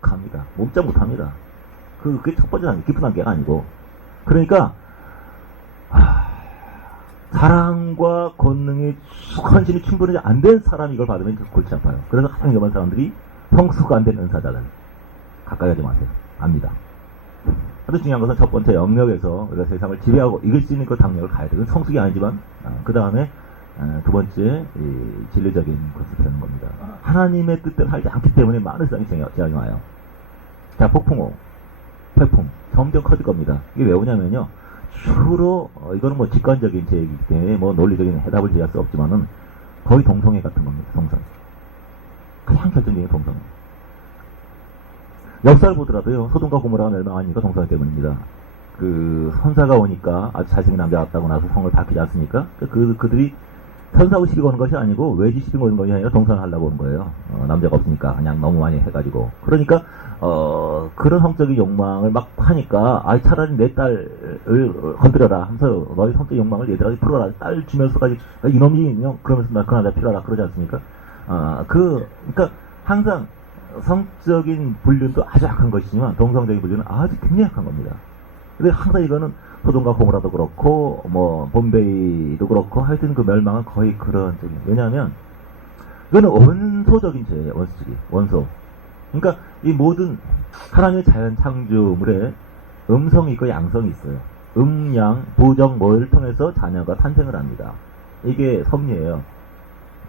갑니다. 몸짱 못합니다. 그게 첫 번째 단계, 깊은 단계가 아니고. 그러니까 사랑과 권능이 헌신이 충분히 안 된 사람이 이걸 받으면 골치 아파요. 그래서 가장 위험한 사람들이 성수가 안 된 은사자들. 가까이 하지 마세요. 압니다. 아주 중요한 것은 첫 번째 영역에서 우리가 세상을 지배하고 이길 수 있는 그 당력을 가야 돼요. 성숙이 아니지만 그 다음에 두 번째 진리적인 것을 배우는 겁니다. 하나님의 뜻대로 하지 않기 때문에 많은 세상이 제약이 와요. 자, 폭풍호, 태풍 점점 커질 겁니다. 이게 왜 오냐면요. 주로 이거는 뭐 직관적인 제약이기 때문에 뭐 논리적인 해답을 제시할 수 없지만은 거의 동성애 같은 겁니다. 동성. 가장 결정적인 동성애. 역사를 보더라도요. 소돔과 고모라가 멸망하니까 동성애 때문입니다. 그 선사가 오니까 아주 잘생긴 남자 같다고 나서 성을 밝히지 않습니까? 그들이 선사하고 시비 거는 것이 아니고 외지 시비 거는 것이 아니라 동성을 하려고 오는 거예요. 남자가 없으니까 그냥 너무 많이 해가지고. 그러니까 그런 성적인 욕망을 막 하니까 차라리 내 딸을 건드려라 하면서 너희 성적 욕망을 얘들한테 풀어라. 딸 주면서까지 이놈이 그러면서 나 그 남자 필요하다 그러지 않습니까? 그러니까 항상 성적인 불륜도 아주 약한 것이지만 동성적인 불륜은 아주 굉장히 약한 겁니다. 근데 항상 이거는 소돔과 고모라도 그렇고 뭐 bombay도 그렇고 하여튼 그 멸망은 거의 그런 쪽이에요. 왜냐하면 이거는 원소적인 죄예요. 원소. 그러니까 이 모든 하나님의 자연 창조물에 음성이 있고 양성이 있어요. 양, 보정, 뭐를 통해서 자녀가 탄생을 합니다. 이게 섭리예요.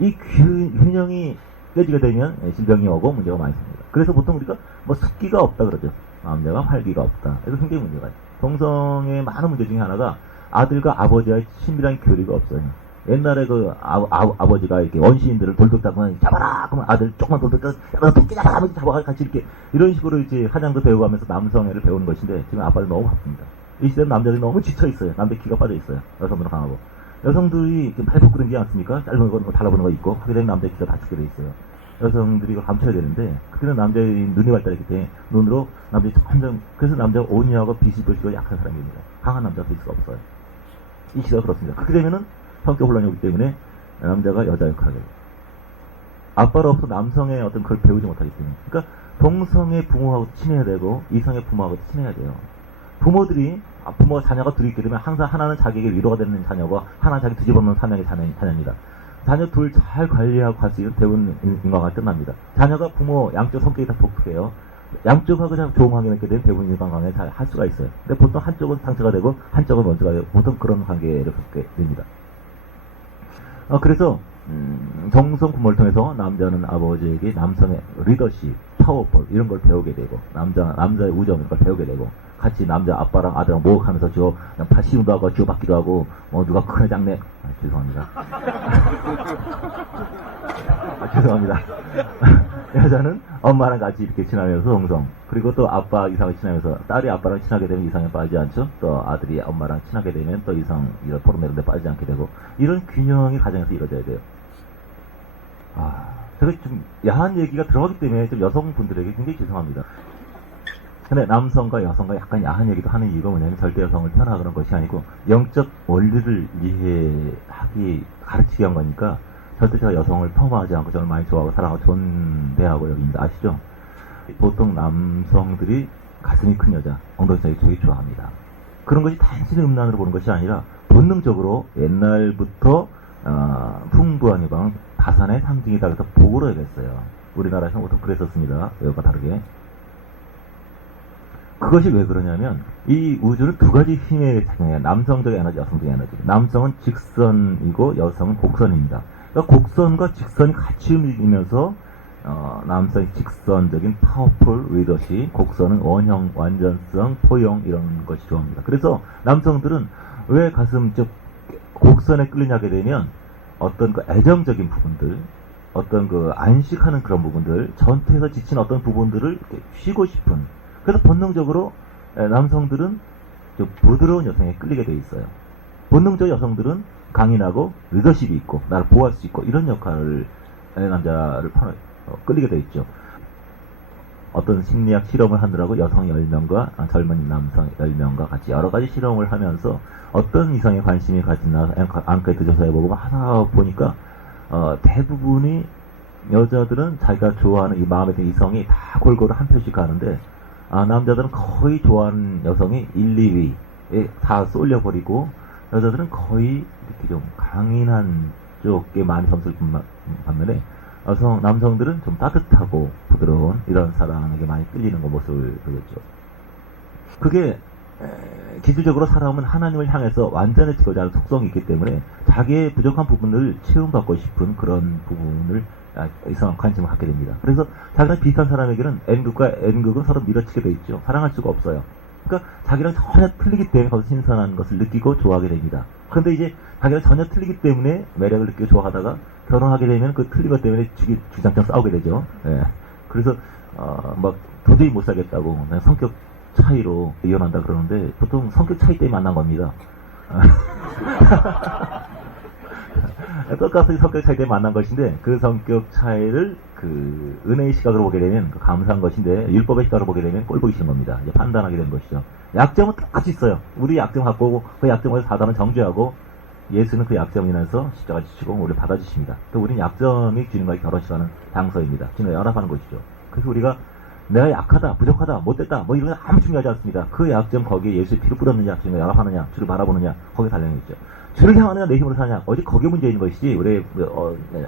이 균형이 깨지게 되면 질병이 오고 문제가 많이 생깁니다. 그래서 보통 우리가 뭐 습기가 없다 그러죠. 남자가 활기가 없다. 이거 굉장히 문제가 있어요. 동성의 많은 문제 중에 하나가 아들과 아버지와의 친밀한 교류가 없어요. 옛날에 그 아버지가 이렇게 원시인들을 돌격 잡으면 잡아라! 그러면 아들 조금만 돌격 잡아라! 도끼 잡아라! 잡아가 같이 이렇게 이런 식으로 이제 사냥도 배워가면서 남성애를 배우는 것인데 지금 아빠들 너무 바쁩니다. 이 시대는 남자들이 너무 지쳐있어요. 남자 기가 빠져있어요. 여성들은 강하고. 여성들이 이렇게 발 벗고 다니지 않습니까? 짧은 거 달라보는 거 있고 하게 되면 남자 기가 다치게 돼 있어요. 여성들이 이걸 감춰야 되는데 그때는 남자의 눈이 발달했기 때문에 눈으로 남자의 점점 그래서 남자가 온유하고 비실비실하고 약한 사람입니다. 강한 남자가 될 수가 없어요. 이 시대가 그렇습니다. 그렇게 되면은 성격 혼란이 오기 때문에 남자가 여자 역할을 해요. 아빠로부터 남성의 어떤 그걸 배우지 못하기 때문에. 그러니까 동성의 부모하고 친해야 되고 이성의 부모하고 친해야 돼요. 부모들이 부모 자녀가 둘이 있게 되면 항상 하나는 자기에게 위로가 되는 자녀고 하나는 자기 뒤집어놓는 사명의 자녀입니다. 자녀 둘 잘 관리하고 할 수 있는 배운 인간관계가 끝납니다. 자녀가 부모 양쪽 성격이 다 독특해요. 양쪽하고 그냥 좋은 관계 맺게 되면 대부분 인간관계 잘 할 수가 있어요. 근데 보통 한쪽은 상처가 되고 한쪽은 먼저가 되고 보통 그런 관계를 갖게 됩니다. 그래서 정성 부모를 통해서 남자는 아버지에게 남성의 리더십, 파워풀 이런 걸 배우게 되고 남자의 우정 이런 걸 배우게 되고 같이 남자 아빠랑 아들랑 모욕하면서 시움도 하고 주고받기도 하고 누가 크네 작네 죄송합니다. 죄송합니다. 여자는 엄마랑 같이 이렇게 지나면서 동성 그리고 또 아빠 이상을 지나면서 딸이 아빠랑 친하게 되면 이상에 빠지지 않죠. 또 아들이 엄마랑 친하게 되면 또 이상 이런 토론 이런 데 빠지지 않게 되고 이런 균형이 가정에서 이루어져야 돼요. 제가 좀 야한 얘기가 들어가기 때문에 좀 여성분들에게 굉장히 죄송합니다. 근데 남성과 여성과 약간 야한 얘기도 하는 이유가 뭐냐면 절대 여성을 편하는 것이 아니고 영적 원리를 가르치기 위한 거니까 절대 제가 여성을 폄하하지 않고 저는 많이 좋아하고 사랑하고 존대하고 여기입니다. 아시죠? 보통 남성들이 가슴이 큰 여자, 엉덩이 사이 되게 좋아합니다. 그런 것이 단순히 음란으로 보는 것이 아니라 본능적으로 옛날부터 풍부한 이방 다산의 상징이다 그래서 복으로 여겼어요. 우리나라에서는 보통 그랬었습니다. 외국과 다르게. 그것이 왜 그러냐면 이 우주는 두 가지 힘의 작용이에요. 남성적 에너지, 여성적 에너지. 남성은 직선이고 여성은 곡선입니다. 그러니까 곡선과 직선이 같이 움직이면서 남성의 직선적인 파워풀 리더십, 곡선은 원형, 완전성, 포용 이런 것이 좋아합니다. 그래서 남성들은 왜 가슴 쪽 곡선에 끌리냐게 되면 어떤 그 애정적인 부분들, 어떤 그 안식하는 그런 부분들, 전투에서 지친 어떤 부분들을 이렇게 쉬고 싶은 그래서 본능적으로 남성들은 좀 부드러운 여성에 끌리게 돼 있어요. 본능적 여성들은 강인하고 리더십이 있고 나를 보호할 수 있고 이런 역할을 남자를 끌리게 돼 있죠. 어떤 심리학 실험을 하느라고 여성 10명과 젊은 남성 10명과 같이 여러 가지 실험을 하면서 어떤 이성에 관심이 가지나 앙케이트 조사해보고 하다 보니까 대부분이 여자들은 자기가 좋아하는 이 마음에 드는 이성이 다 골고루 한 표씩 가는데 남자들은 거의 좋아하는 여성이 1, 2위에 다 쏠려버리고 여자들은 거의 이렇게 좀 강인한 쪽에 많이 점수를 반면에 남성들은 좀 따뜻하고 부드러운 이런 사람에게 많이 끌리는 모습을 보였죠. 그게 기술적으로 사람은 하나님을 향해서 완전해지고자 하는 속성이 있기 때문에 자기의 부족한 부분을 채움받고 싶은 그런 부분을 이상한 관심을 갖게 됩니다. 그래서 자기랑 비슷한 사람에게는 N극과 N극은 서로 밀어치게 돼 있죠. 사랑할 수가 없어요. 그러니까 자기랑 전혀 틀리기 때문에 거기서 신선한 것을 느끼고 좋아하게 됩니다. 그런데 이제 자기랑 전혀 틀리기 때문에 매력을 느끼고 좋아하다가 결혼하게 되면 그 틀린 것 때문에 주장창 싸우게 되죠. 예. 그래서 막 도저히 못 살겠다고 그냥 성격 차이로 이혼한다 그러는데 보통 성격 차이 때문에 만난 겁니다. 똑같이 성격 차이 때문에 만난 것인데 그 성격 차이를 그 은혜의 시각으로 보게 되면 그 감사한 것인데 율법의 시각으로 보게 되면 꼴 보기 싫은 겁니다. 이제 판단하게 되는 것이죠. 약점은 똑같이 있어요. 우리 약점 갖고 오고 그 약점을 사단은 정죄하고 예수는 그 약점을 인해서 십자가 지시고 우리를 받아주십니다. 또 우리는 약점이 주님과의 결혼식하는 장소입니다. 주님과 연합하는 것이죠. 그래서 우리가 내가 약하다, 부족하다, 못됐다 뭐 이런 건 아무 중요하지 않습니다. 그 약점 거기에 예수의 피를 뿌렸느냐, 주님과 연합하느냐, 주를 바라보느냐 거기에 달려있죠. 주를 향하느냐 내 힘으로 사냐 어디 거기에 문제 있는 것이지 우리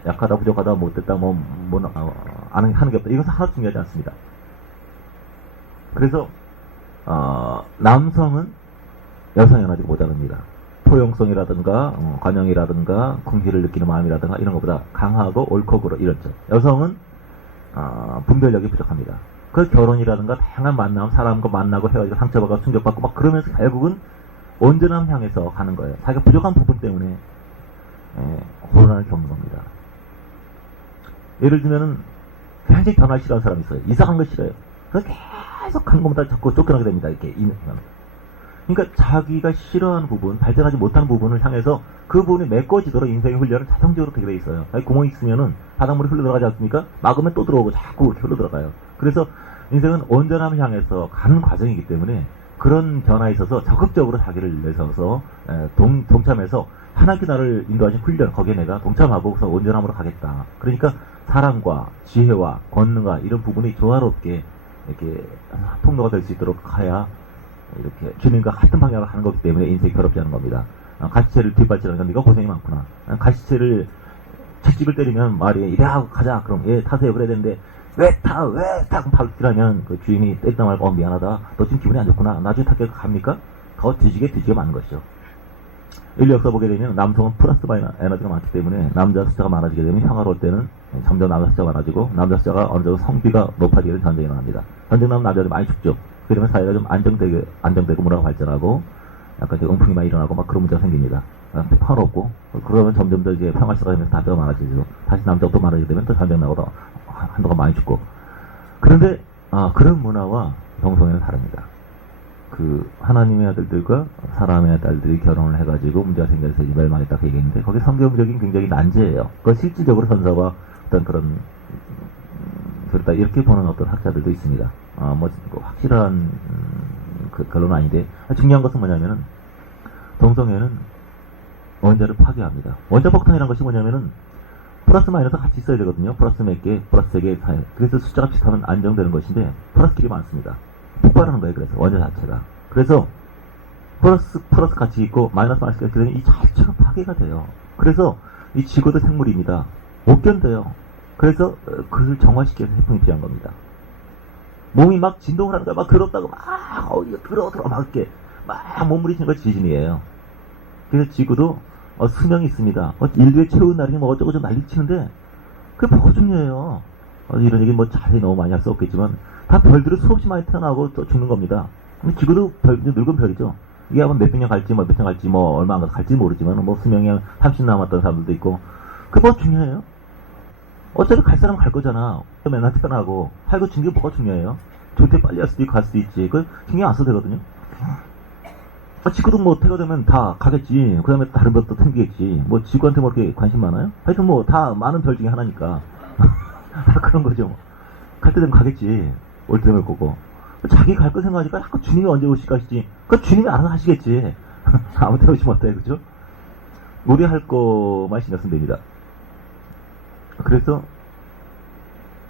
약하다, 부족하다, 못됐다 하는 게 없다 이것은 하나도 중요하지 않습니다. 그래서 남성은 여성의 에너지가 모자랍니다. 포용성이라든가 관용이라든가 궁희를 느끼는 마음이라든가 이런 것보다 강하고 옳고 그러 이렇죠. 여성은 분별력이 부족합니다. 그 결혼이라든가 다양한 만남 사람과 만나고 헤어지고 상처받고 충격받고 막 그러면서 결국은 온전함 향해서 가는 거예요. 자기가 부족한 부분 때문에 고난을 겪는 겁니다. 예를 들면은 굉장히 변화를 싫어하는 사람이 있어요. 이상한 걸 싫어해요. 그래서 계속 한 것보다 자꾸 쫓겨나게 됩니다. 이렇게. 그러니까 자기가 싫어하는 부분, 발전하지 못하는 부분을 향해서 그 부분이 메꿔지도록 인생의 훈련을 자동적으로 되게 돼 있어요. 구멍이 있으면은 바닷물이 흘러 들어가지 않습니까? 막으면 또 들어오고 자꾸 이렇게 흘러 들어가요. 그래서 인생은 온전함을 향해서 가는 과정이기 때문에 그런 변화에 있어서 적극적으로 자기를 내서서 동참해서 하나님께 나를 인도하신 훈련, 거기에 내가 동참하고서 온전함으로 가겠다. 그러니까 사랑과 지혜와 권능과 이런 부분이 조화롭게 이렇게 통로가 될 수 있도록 해야 이렇게 주님과 같은 방향으로 가는 거기 때문에 인생이 괴롭지 않은 겁니다. 가시채를 뒷받치라니까 네가 고생이 많구나. 가시채를 채찍을 때리면 말이 이래 하고 가자. 그럼 예 타세요 그래야 되는데 왜 타? 그럼 바로 뛰라면 그 주인이 때리다 말고 미안하다. 너 지금 기분이 안 좋구나. 나중에 타게 갑니까? 더 뒤지게 많은 것이죠. 인류 역사 보게 되면 남성은 플러스 에너지가 많기 때문에 남자 숫자가 많아지게 되면 평화로울 때는 점점 남자 숫자가 많아지고 남자 숫자가 어느 정도 성비가 높아지게 되면 전쟁이 일어납니다. 전쟁 나면 남자들이 많이 죽죠. 그러면 사회가 좀 안정되고 문화가 발전하고 약간 이제 응풍이 많이 일어나고 막 그런 문제가 생깁니다. 평화롭고 그러면 점점 더 이제 평화시가 되면서 남자가 많아지죠. 다시 남자가 또 많아지게 되면 또 전쟁 나고 한동안 많이 죽고. 그런데 그런 문화와 동성애는 다릅니다. 그 하나님의 아들들과 사람의 딸들이 결혼을 해가지고 문제가 생겨서 멸망했다고 얘기했는데 거기 성경적인 굉장히 난제예요. 그 실질적으로 선사와 어떤 그런 그렇다 이렇게 보는 어떤 학자들도 있습니다. 확실한 그 결론은 아닌데 중요한 것은 뭐냐면은 동성애는 원자를 파괴합니다. 원자 폭탄이라는 것이 뭐냐면은 플러스 마이너스 같이 있어야 되거든요. 플러스 몇 개, 플러스 3개, 4개. 그래서 숫자가 비슷하면 안정되는 것인데 플러스끼리 많습니다. 폭발하는 거예요. 그래서 원자 자체가. 그래서 플러스 같이 있고 마이너스 같이 되면 이 자체가 파괴가 돼요. 그래서 이 지구도 생물입니다. 못 견뎌요. 그래서 그것을 정화시키기 위해서 해풍이 필요한 겁니다. 몸이 막 진동을 하는 거야. 막 더럽다고 막 이거 들어 막 이렇게 막 몸부림치는 거 지진이에요. 그래서 지구도 수명이 있습니다. 인류의 최후 날이 어쩌고 좀 난리치는데 그게 뭐가 중요해요. 이런 얘기 자세히 너무 많이 할 수 없겠지만 다 별들은 수없이 많이 태어나고 또 죽는 겁니다. 근데 지구도 늙은 별이죠. 이게 아마 몇백 년 갈지 몇 년 갈지 얼마 안 갈지 모르지만 수명이 한 30 남았던 사람들도 있고 그게 뭐 중요해요? 어차피 갈 사람 갈 거잖아. 맨날 태어나고 살고 죽는 게 뭐가 중요해요? 좋을 때 빨리 할 수도 있고 갈 수도 있지. 그 신경 안 써도 되거든요. 지구도 태가 되면 다 가겠지. 그 다음에 다른 것도 생기겠지. 지구한테 그렇게 관심 많아요? 하여튼 다 많은 별 중에 하나니까. 다 그런 거죠. 갈 때 되면 가겠지. 올 때 되면 거고. 자기 갈 거 생각하니까 자꾸 주님이 언제 오실까 하시지. 그 주님이 알아서 하시겠지. 아무 때나 오시면 어때요, 그죠? 우리 할 거만 신경 쓰면 됩니다. 그래서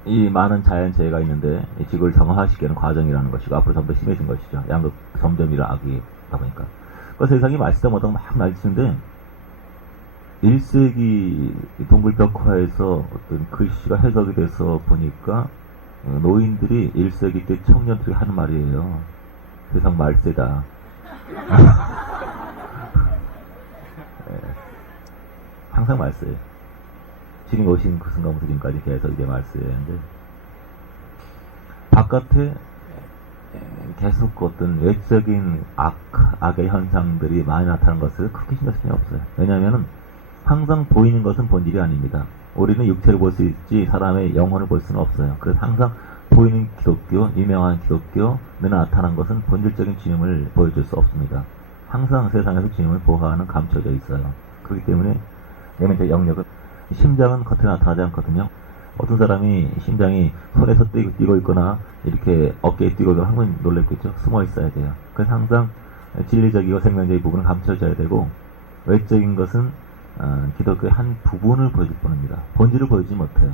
이 많은 자연재해가 있는데 이 지구를 정화시키는 과정이라는 것이고 앞으로 점점 심해진 것이죠. 양극 점점 일어나기 보니까. 세상이 말쓰다마다 막 날치는데 1세기 동굴벽화에서 어떤 글씨가 해석이 돼서 보니까 노인들이 1세기 때 청년들이 하는 말이에요. 세상 말세다. 항상 말세예요. 지금 오신 그 순간부터 지금까지 계속 이제 말세인데 바깥에 계속 어떤 외적인 악의 현상들이 많이 나타나는 것을 그렇게 신경 쓸 필요 없어요. 왜냐하면 항상 보이는 것은 본질이 아닙니다. 우리는 육체를 볼 수 있지 사람의 영혼을 볼 수는 없어요. 그래서 항상 보이는 기독교, 유명한 기독교, 눈에 나타난 것은 본질적인 주님을 보여줄 수 없습니다. 항상 세상에서 주님을 보호하는 감춰져 있어요. 그렇기 때문에 내면적 영역은 심장은 겉에 나타나지 않거든요. 어떤 사람이 심장이 손에서 뛰고 있거나 이렇게 어깨에 뛰고 있거나 항상 놀랬겠죠. 숨어 있어야 돼요. 그래서 항상 진리적이고 생명적인 부분을 감춰져야 되고 외적인 것은 기독교의 한 부분을 보여줄 뿐입니다. 본질을 보여주지 못해요.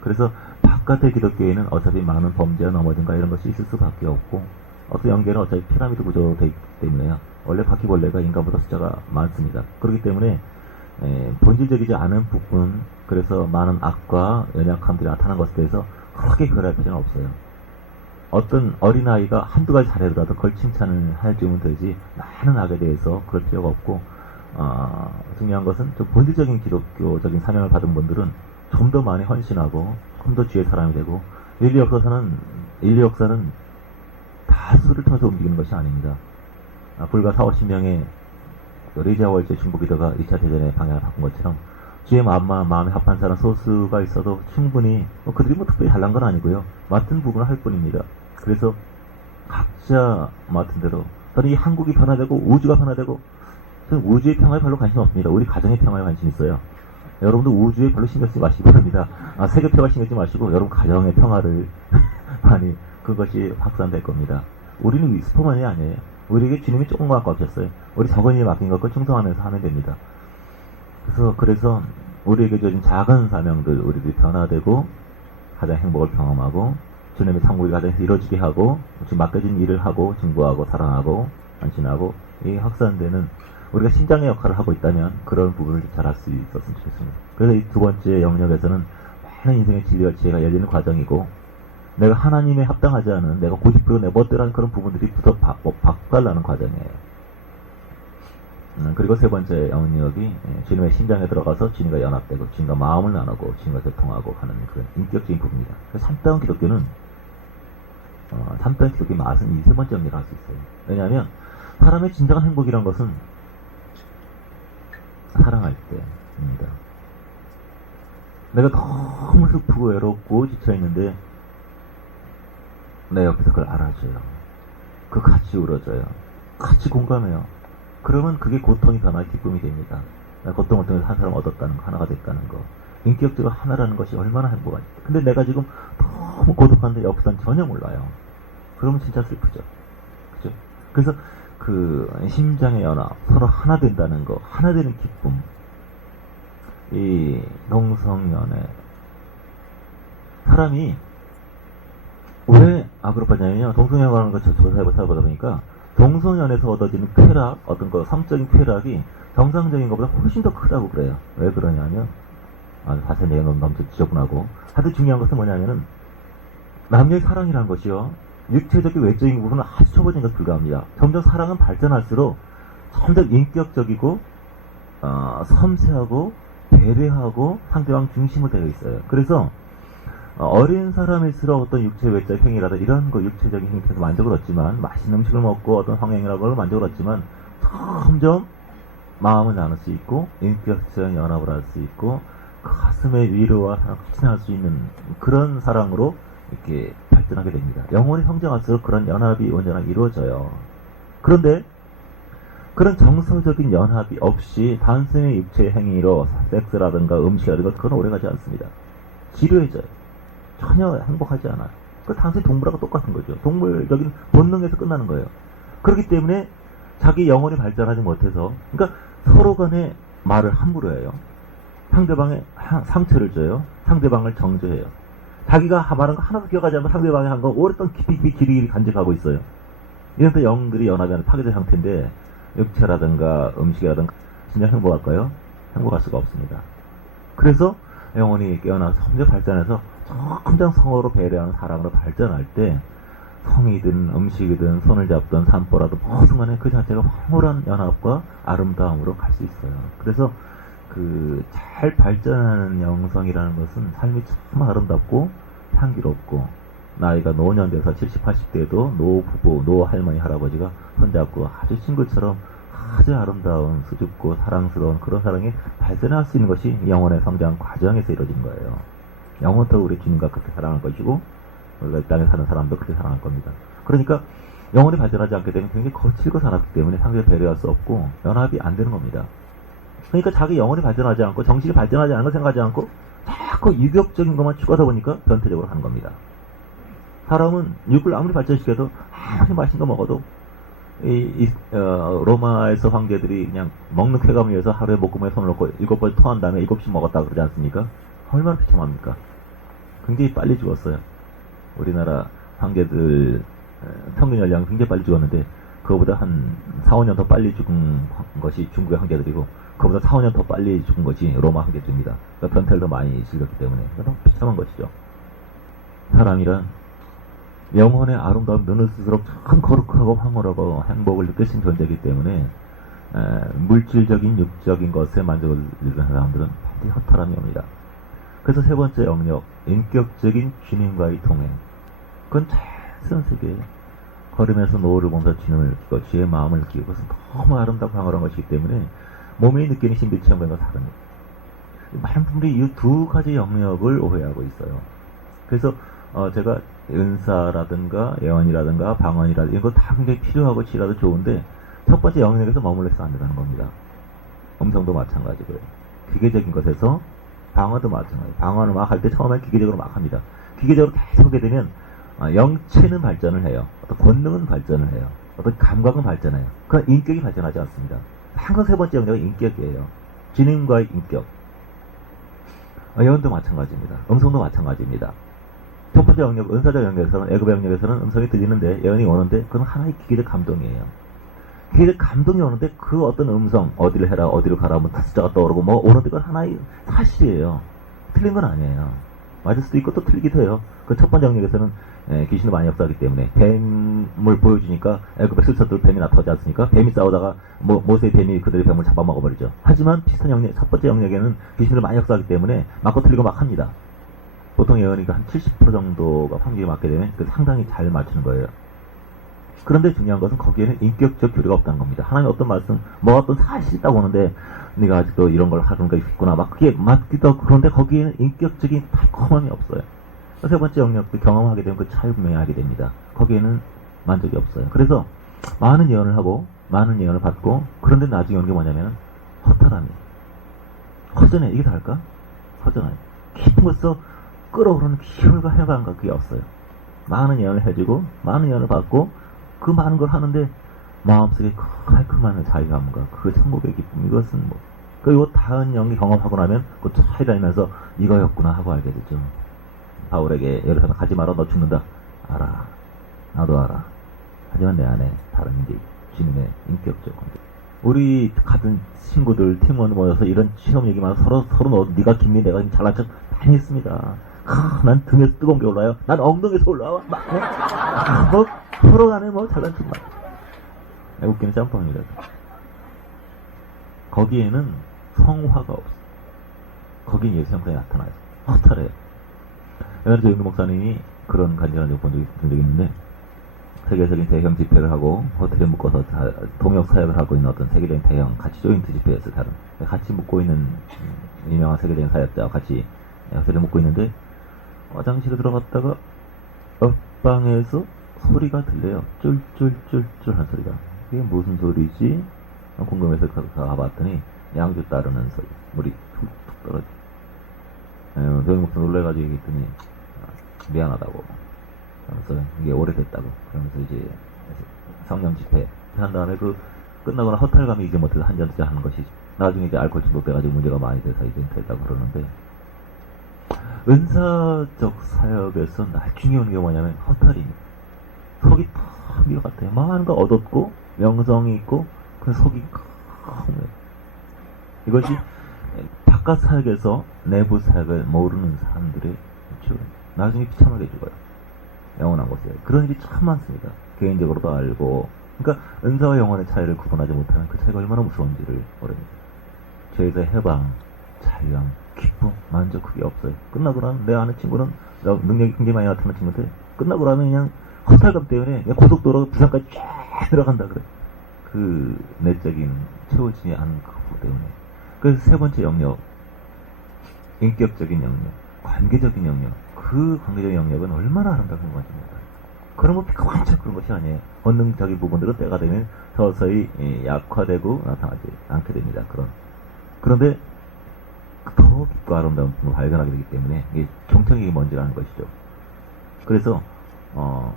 그래서 바깥의 기독교에는 어차피 많은 범죄와 넘어짐과 이런 것이 있을 수밖에 없고 어떤 연계는 어차피 피라미드 구조로 되어 있기 때문에요. 원래 바퀴벌레가 인간보다 숫자가 많습니다. 그렇기 때문에 본질적이지 않은 부분, 그래서 많은 악과 연약함들이 나타난 것에 대해서 크게 변할 필요는 없어요. 어떤 어린아이가 한두 가지 잘해더라도 그걸 칭찬을 해주면 되지 많은 악에 대해서 그럴 필요가 없고 중요한 것은 좀 본질적인 기독교적인 사명을 받은 분들은 좀 더 많이 헌신하고 좀 더 주의 사람이 되고 인류 역사는 다수를 통해서 움직이는 것이 아닙니다. 불과 4, 50명의 레지아월제 중보기도가 2차 대전의 방향을 바꾼 것처럼 주의 마음에 합한 사람 소수가 있어도 충분히 그들이 특별히 잘난 건 아니고요. 맡은 부분을 할 뿐입니다. 그래서 각자 맡은 대로 저는 이 한국이 변화되고 우주가 변화되고 저는 우주의 평화에 별로 관심 없습니다. 우리 가정의 평화에 관심 있어요. 여러분도 우주에 별로 신경 쓰지 마시기 바랍니다. 세계 평화 신경 쓰지 마시고 여러분 가정의 평화를 많이 그것이 확산될 겁니다. 우리는 슈퍼맨이 아니에요. 우리에게 주님이 조금 갖고 오셨어요. 우리 적은 일에 맡긴 것과 충성하면서 하면 됩니다. 그래서 우리에게 주어진 작은 사명들 우리들이 변화되고 가장 행복을 경험하고 주님의 창국이 가정에서 이루어지게 하고 지금 맡겨진 일을 하고 증거하고 사랑하고 안신하고 이 확산되는 우리가 심장의 역할을 하고 있다면 그런 부분을 잘할 수 있었으면 좋겠습니다. 그래서 이 두 번째 영역에서는 많은 인생의 진리와 지혜가 열리는 과정이고 내가 하나님에 합당하지 않은 내가 90% 내 멋대로한 그런 부분들이 바꿔가는 과정이에요. 그리고 세 번째 영역이 주님의 심장에 들어가서 주님과 연합되고 주님과 마음을 나누고 주님과 교통하고 하는 그런 인격적인 부분입니다. 참다운 기독교는 참다운 기독교의 맛은 이 세 번째 영역을 할 수 있어요. 왜냐하면 사람의 진정한 행복이란 것은 사랑할 때입니다. 내가 너무 슬프고 외롭고 지쳐있는데 내 옆에서 그걸 알아줘요. 같이 울어줘요. 같이 공감해요. 그러면 그게 고통이 변화의 기쁨이 됩니다. 고통을 통해서 한 사람 얻었다는 거, 하나가 됐다는 거. 인격적으로 하나라는 것이 얼마나 행복한지. 근데 내가 지금 너무 고독한데 옆에 사람 전혀 몰라요. 그러면 진짜 슬프죠. 그죠? 그래서 심장의 연합, 서로 하나 된다는 거, 하나 되는 기쁨. 이 동성연애. 사람이 왜 그렇냐면요. 동성연애라는 거 조사해보다 보니까 동성연에서 얻어지는 쾌락, 어떤 성적인 쾌락이 정상적인 것보다 훨씬 더 크다고 그래요. 왜 그러냐면, 사실 내가 너무 지저분하고, 하여튼 중요한 것은 뭐냐면은, 남녀의 사랑이라는 것이요, 육체적인 외적인 부분은 아주 초보적인 것에 불과합니다. 점점 사랑은 발전할수록 점점 인격적이고, 섬세하고, 배려하고, 상대방 중심으로 되어 있어요. 그래서, 어린 사람일수록 어떤 육체 외적 행위라든 이런 육체적인 행위에서 만족을 얻지만 맛있는 음식을 먹고 어떤 성행이라고 만족을 얻지만 점점 마음을 나눌 수 있고 인격적인 연합을 할 수 있고 가슴의 위로와 사랑을 같이 나눌 수 있는 그런 사랑으로 이렇게 발전하게 됩니다. 영혼이 성장할수록 그런 연합이 온전하게 이루어져요. 그런데 그런 정서적인 연합이 없이 단순히 육체 행위로 섹스라든가 음식이라든가 그건 오래가지 않습니다. 지루해져요. 전혀 행복하지 않아요. 단순히 동물하고 똑같은 거죠. 동물적인 본능에서 끝나는 거예요. 그렇기 때문에 자기 영혼이 발전하지 못해서, 그러니까 서로 간에 말을 함부로 해요. 상대방의 상처를 줘요. 상대방을 정죄해요. 자기가 말한 거 하나도 기억하지 않고 상대방이 한 거 오랫동안 깊이 길이 간직하고 있어요. 이런 또 영들이 연합이 안 파괴된 상태인데 육체라든가 음식이라든가 진짜 행복할까요? 행복할 수가 없습니다. 그래서 영혼이 깨어나서 점점 발전해서 점점 성어로 배려하는 사랑으로 발전할 때 성이든 음식이든 손을 잡든 산보라도 모든 간에 그 자체가 황홀한 연합과 아름다움으로 갈 수 있어요. 그래서 잘 발전하는 영성이라는 것은 삶이 참 아름답고 향기롭고 나이가 노년 돼서 70, 80대에도 노부부, 노할머니, 할아버지가 손잡고 아주 친구처럼 아주 아름다운, 수줍고 사랑스러운 그런 사랑이 발전할 수 있는 것이 영혼의 성장 과정에서 이루어진 거예요. 영혼도 우리 주님과 그렇게 사랑할 것이고 우리가 이 땅에 사는 사람도 그렇게 사랑할 겁니다. 그러니까 영혼이 발전하지 않게 되면 굉장히 거칠고 살았기 때문에 상대를 배려할 수 없고 연합이 안 되는 겁니다. 그러니까 자기 영혼이 발전하지 않고 정신이 발전하지 않은 걸 생각하지 않고 자꾸 유격적인 것만 추구하다 보니까 변태적으로 하는 겁니다. 사람은 육을 아무리 발전시켜도 아무리 맛있는 거 먹어도 로마에서 황제들이 그냥 먹는 쾌감을 위해서 하루에 목구멍에 손을 놓고 7번 토한 다음에 7씩 먹었다 그러지 않습니까? 얼마나 비참합니까? 굉장히 빨리 죽었어요. 우리나라 황제들 평균 연령이 굉장히 빨리 죽었는데 그거보다 한 4, 5년 더 빨리 죽은 것이 중국의 황제들이고 그거보다 4, 5년 더 빨리 죽은 것이 로마 황제들입니다. 그러니까 변태를 더 많이 즐겼기 때문에 너무 비참한 것이죠. 사람이란 영혼의 아름다움 눈을 쓸수록 참 거룩하고 황홀하고 행복을 느낄 수 있는 존재이기 때문에 물질적인 육적인 것에 만족을 느끼는 사람들은 반드시 허탈함이 옵니다. 그래서 세 번째 영역 인격적인 주님과의 동행 그건 자연스러운 세계예요. 걸으면서 노을을 보면서 주님을 느끼고 주의 마음을 느끼고 그것은 너무 아름답고 황홀한 것이기 때문에 몸이 느끼는 신비 체험과 다릅니다. 많은 분들이 이 두 가지 영역을 오해하고 있어요. 그래서 제가 은사라든가 예언이라든가 방언이라든가 이거 다 굉장히 필요하고 지라도 좋은데 첫 번째 영역에서 머물러서 안 된다는 겁니다. 음성도 마찬가지고요. 기계적인 것에서 방언도 마찬가지. 방언을 막 할 때 처음에 기계적으로 막 합니다. 기계적으로 계속 하게 되면 영체는 발전을 해요. 어떤 권능은 발전을 해요. 어떤 감각은 발전해요. 그러나 인격이 발전하지 않습니다. 항상 세 번째 영역은 인격이에요. 지능과의 인격. 예언도 마찬가지입니다. 음성도 마찬가지입니다. 첫 번째 영역, 은사적 영역에서는, 애굽의 영역에서는 음성이 들리는데, 예언이 오는데, 그건 하나의 기계적 감동이에요. 기계적 감동이 오는데, 그 어떤 음성, 어디를 해라, 어디로 가라, 뭐, 숫자가 떠오르고, 뭐, 오는데, 그건 하나의 사실이에요. 틀린 건 아니에요. 맞을 수도 있고, 또 틀리기도 해요. 그 첫 번째 영역에서는, 귀신도 많이 역사하기 때문에, 뱀을 보여주니까, 애굽의 술사들 뱀이 나타나지 않습니까? 뱀이 싸우다가, 모세의 뱀이 그들의 뱀을 잡아먹어버리죠. 하지만, 비슷한 영역, 첫 번째 영역에는 귀신을 많이 역사하기 때문에, 맞고 틀리고 막 합니다. 보통 예언이가 한 70% 정도가 확률이 맞게 되면 그 상당히 잘 맞추는 거예요. 그런데 중요한 것은 거기에는 인격적 교류가 없다는 겁니다. 하나님 어떤 말씀, 뭐 어떤 사실이 있다고 하는데 네가 아직도 이런 걸 하는 거 있구나 막 그게 맞기도 하고 그런데 거기에는 인격적인 달콤함이 없어요. 세 번째 영역도 경험하게 되면 그 차이 분명히 알게 됩니다. 거기에는 만족이 없어요. 그래서 많은 예언을 하고 많은 예언을 받고 그런데 나중에 오는 게 뭐냐면 허탈함이 허전해. 이게 다를까? 허전해. 깊은 곳에서 끓어오르는 희열과 해방과 그게 없어요. 많은 예언을 해주고 많은 예언을 받고 그 많은 걸 하는데 마음속에 그 깔끔한 자유함과 그 천국의 기쁨 이것은 뭐 그리고 다른 영이 경험하고 나면 그 차이라면서 이거였구나 하고 알게 되죠. 바울에게 예루살렘 가지 마라 너 죽는다. 알아. 나도 알아. 하지만 내 안에 다른 게 주님의 인격적 관계. 우리 같은 친구들 팀원 모여서 이런 실험 얘기만 서로 너 네가 김니 내가 잘난 척 많이 했습니다. 난 등에서 뜨거운 게 올라요. 난 엉덩이에서 올라와. 막, 뭐, 서로 간에 뭐 잘난 척 막. 웃기는 짬뽕입니다. 거기에는 성화가 없어. 거긴 예수 형상이 나타나요. 허탈해요. 예전에 조영규 목사님이 그런 간증을 본 적이 있는데, 세계적인 대형 집회를 하고, 호텔에 묶어서 동역 사역을 하고 있는 어떤 세계적인 대형, 같이 조인트 집회였어요, 다른. 같이 묶고 있는, 유명한 세계적인 사역자와 같이 호텔에 묶고 있는데, 화장실에 들어갔다가 옆방에서 소리가 들려요. 쫄쫄쫄쫄 한 소리가. 이게 무슨 소리지? 궁금해서 가봤더니 양주 따르는 소리. 물이 툭툭 떨어져. 조영 목사 놀래가지고 얘기했더니 미안하다고. 그러면서 이게 오래됐다고. 그러면서 이제 성령 집회 한 다음에 그 끝나거나 허탈감이 이제 못해서 한 잔 하는 것이 나중에 이제 알코올 중독돼가지고 문제가 많이 돼서 이제 됐다고 그러는데 은사적 사역에서 나중에 오는 게 뭐냐면 허탈입니다. 속이 탁 미어 같아요. 많은 거 얻었고 명성이 있고 그 속이 컴해요. 이것이 바깥 사역에서 내부 사역을 모르는 사람들의 나중에 비참하게 죽어요. 영원한 곳에 그런 일이 참 많습니다. 개인적으로도 알고 그러니까 은사와 영혼의 차이를 구분하지 못하는 그 차이가 얼마나 무서운지를 모릅니다. 죄에서 해방, 자유함, 기쁨, 만족 그게 없어요. 끝나고 나면 내 아는 친구는 능력이 굉장히 많이 나타나는 친구인데 끝나고 나면 그냥 허탈감 때문에 그냥 고속도로 부산까지 쫙 들어간다 그래. 그 내적인 채워지지 않은 그 부분 때문에. 그래서 세 번째 영역, 인격적인 영역, 관계적인 영역. 그 관계적인 영역은 얼마나 아름다운 것입니다. 그런 거 피카완짝 그런 것이 아니에요. 본능적인 부분들은 때가 되면 서서히 약화되고 나타나지 않게 됩니다. 그런데 더 깊고 아름다운 부분을 발견하게 되기 때문에 이게 정통이 뭔지 아는 것이죠. 그래서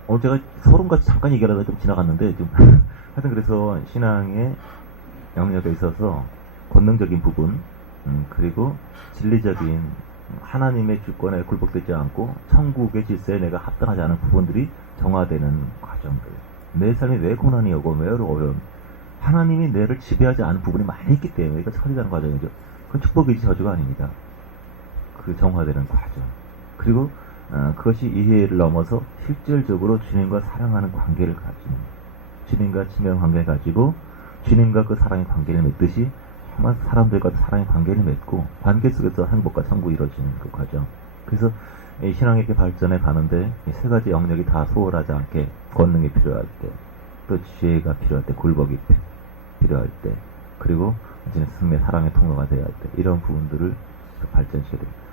오늘 제가 서론같이 잠깐 얘기하다가 좀 지나갔는데 좀 하여튼 그래서 신앙의 영역에 있어서 본능적인 부분 그리고 진리적인 하나님의 주권에 굴복되지 않고 천국의 질서에 내가 합당하지 않은 부분들이 정화되는 과정들. 내 삶에 왜 고난이 오고 왜 어려움 하나님이 내를 지배하지 않은 부분이 많이 있기 때문에 이거 처리되는 과정이죠. 그건 축복이지 저주가 아닙니다. 그 정화되는 과정. 그리고 그것이 이해를 넘어서 실질적으로 주님과 사랑하는 관계를 가지고 주님과 친밀한 관계를 가지고 주님과 그 사랑의 관계를 맺듯이 사람들과 사랑의 관계를 맺고 관계 속에서 행복과 천국이 이루어지는 그 과정. 그래서 이 신앙이 이렇게 발전해 가는데 이 세 가지 영역이 다 소홀하지 않게 권능이 필요할 때, 또 지혜가 필요할 때, 굴복이 필요할 때, 그리고 이제 승리의 사랑의 통로가 되어야 할 때, 이런 부분들을 발전시켜야 됩니다.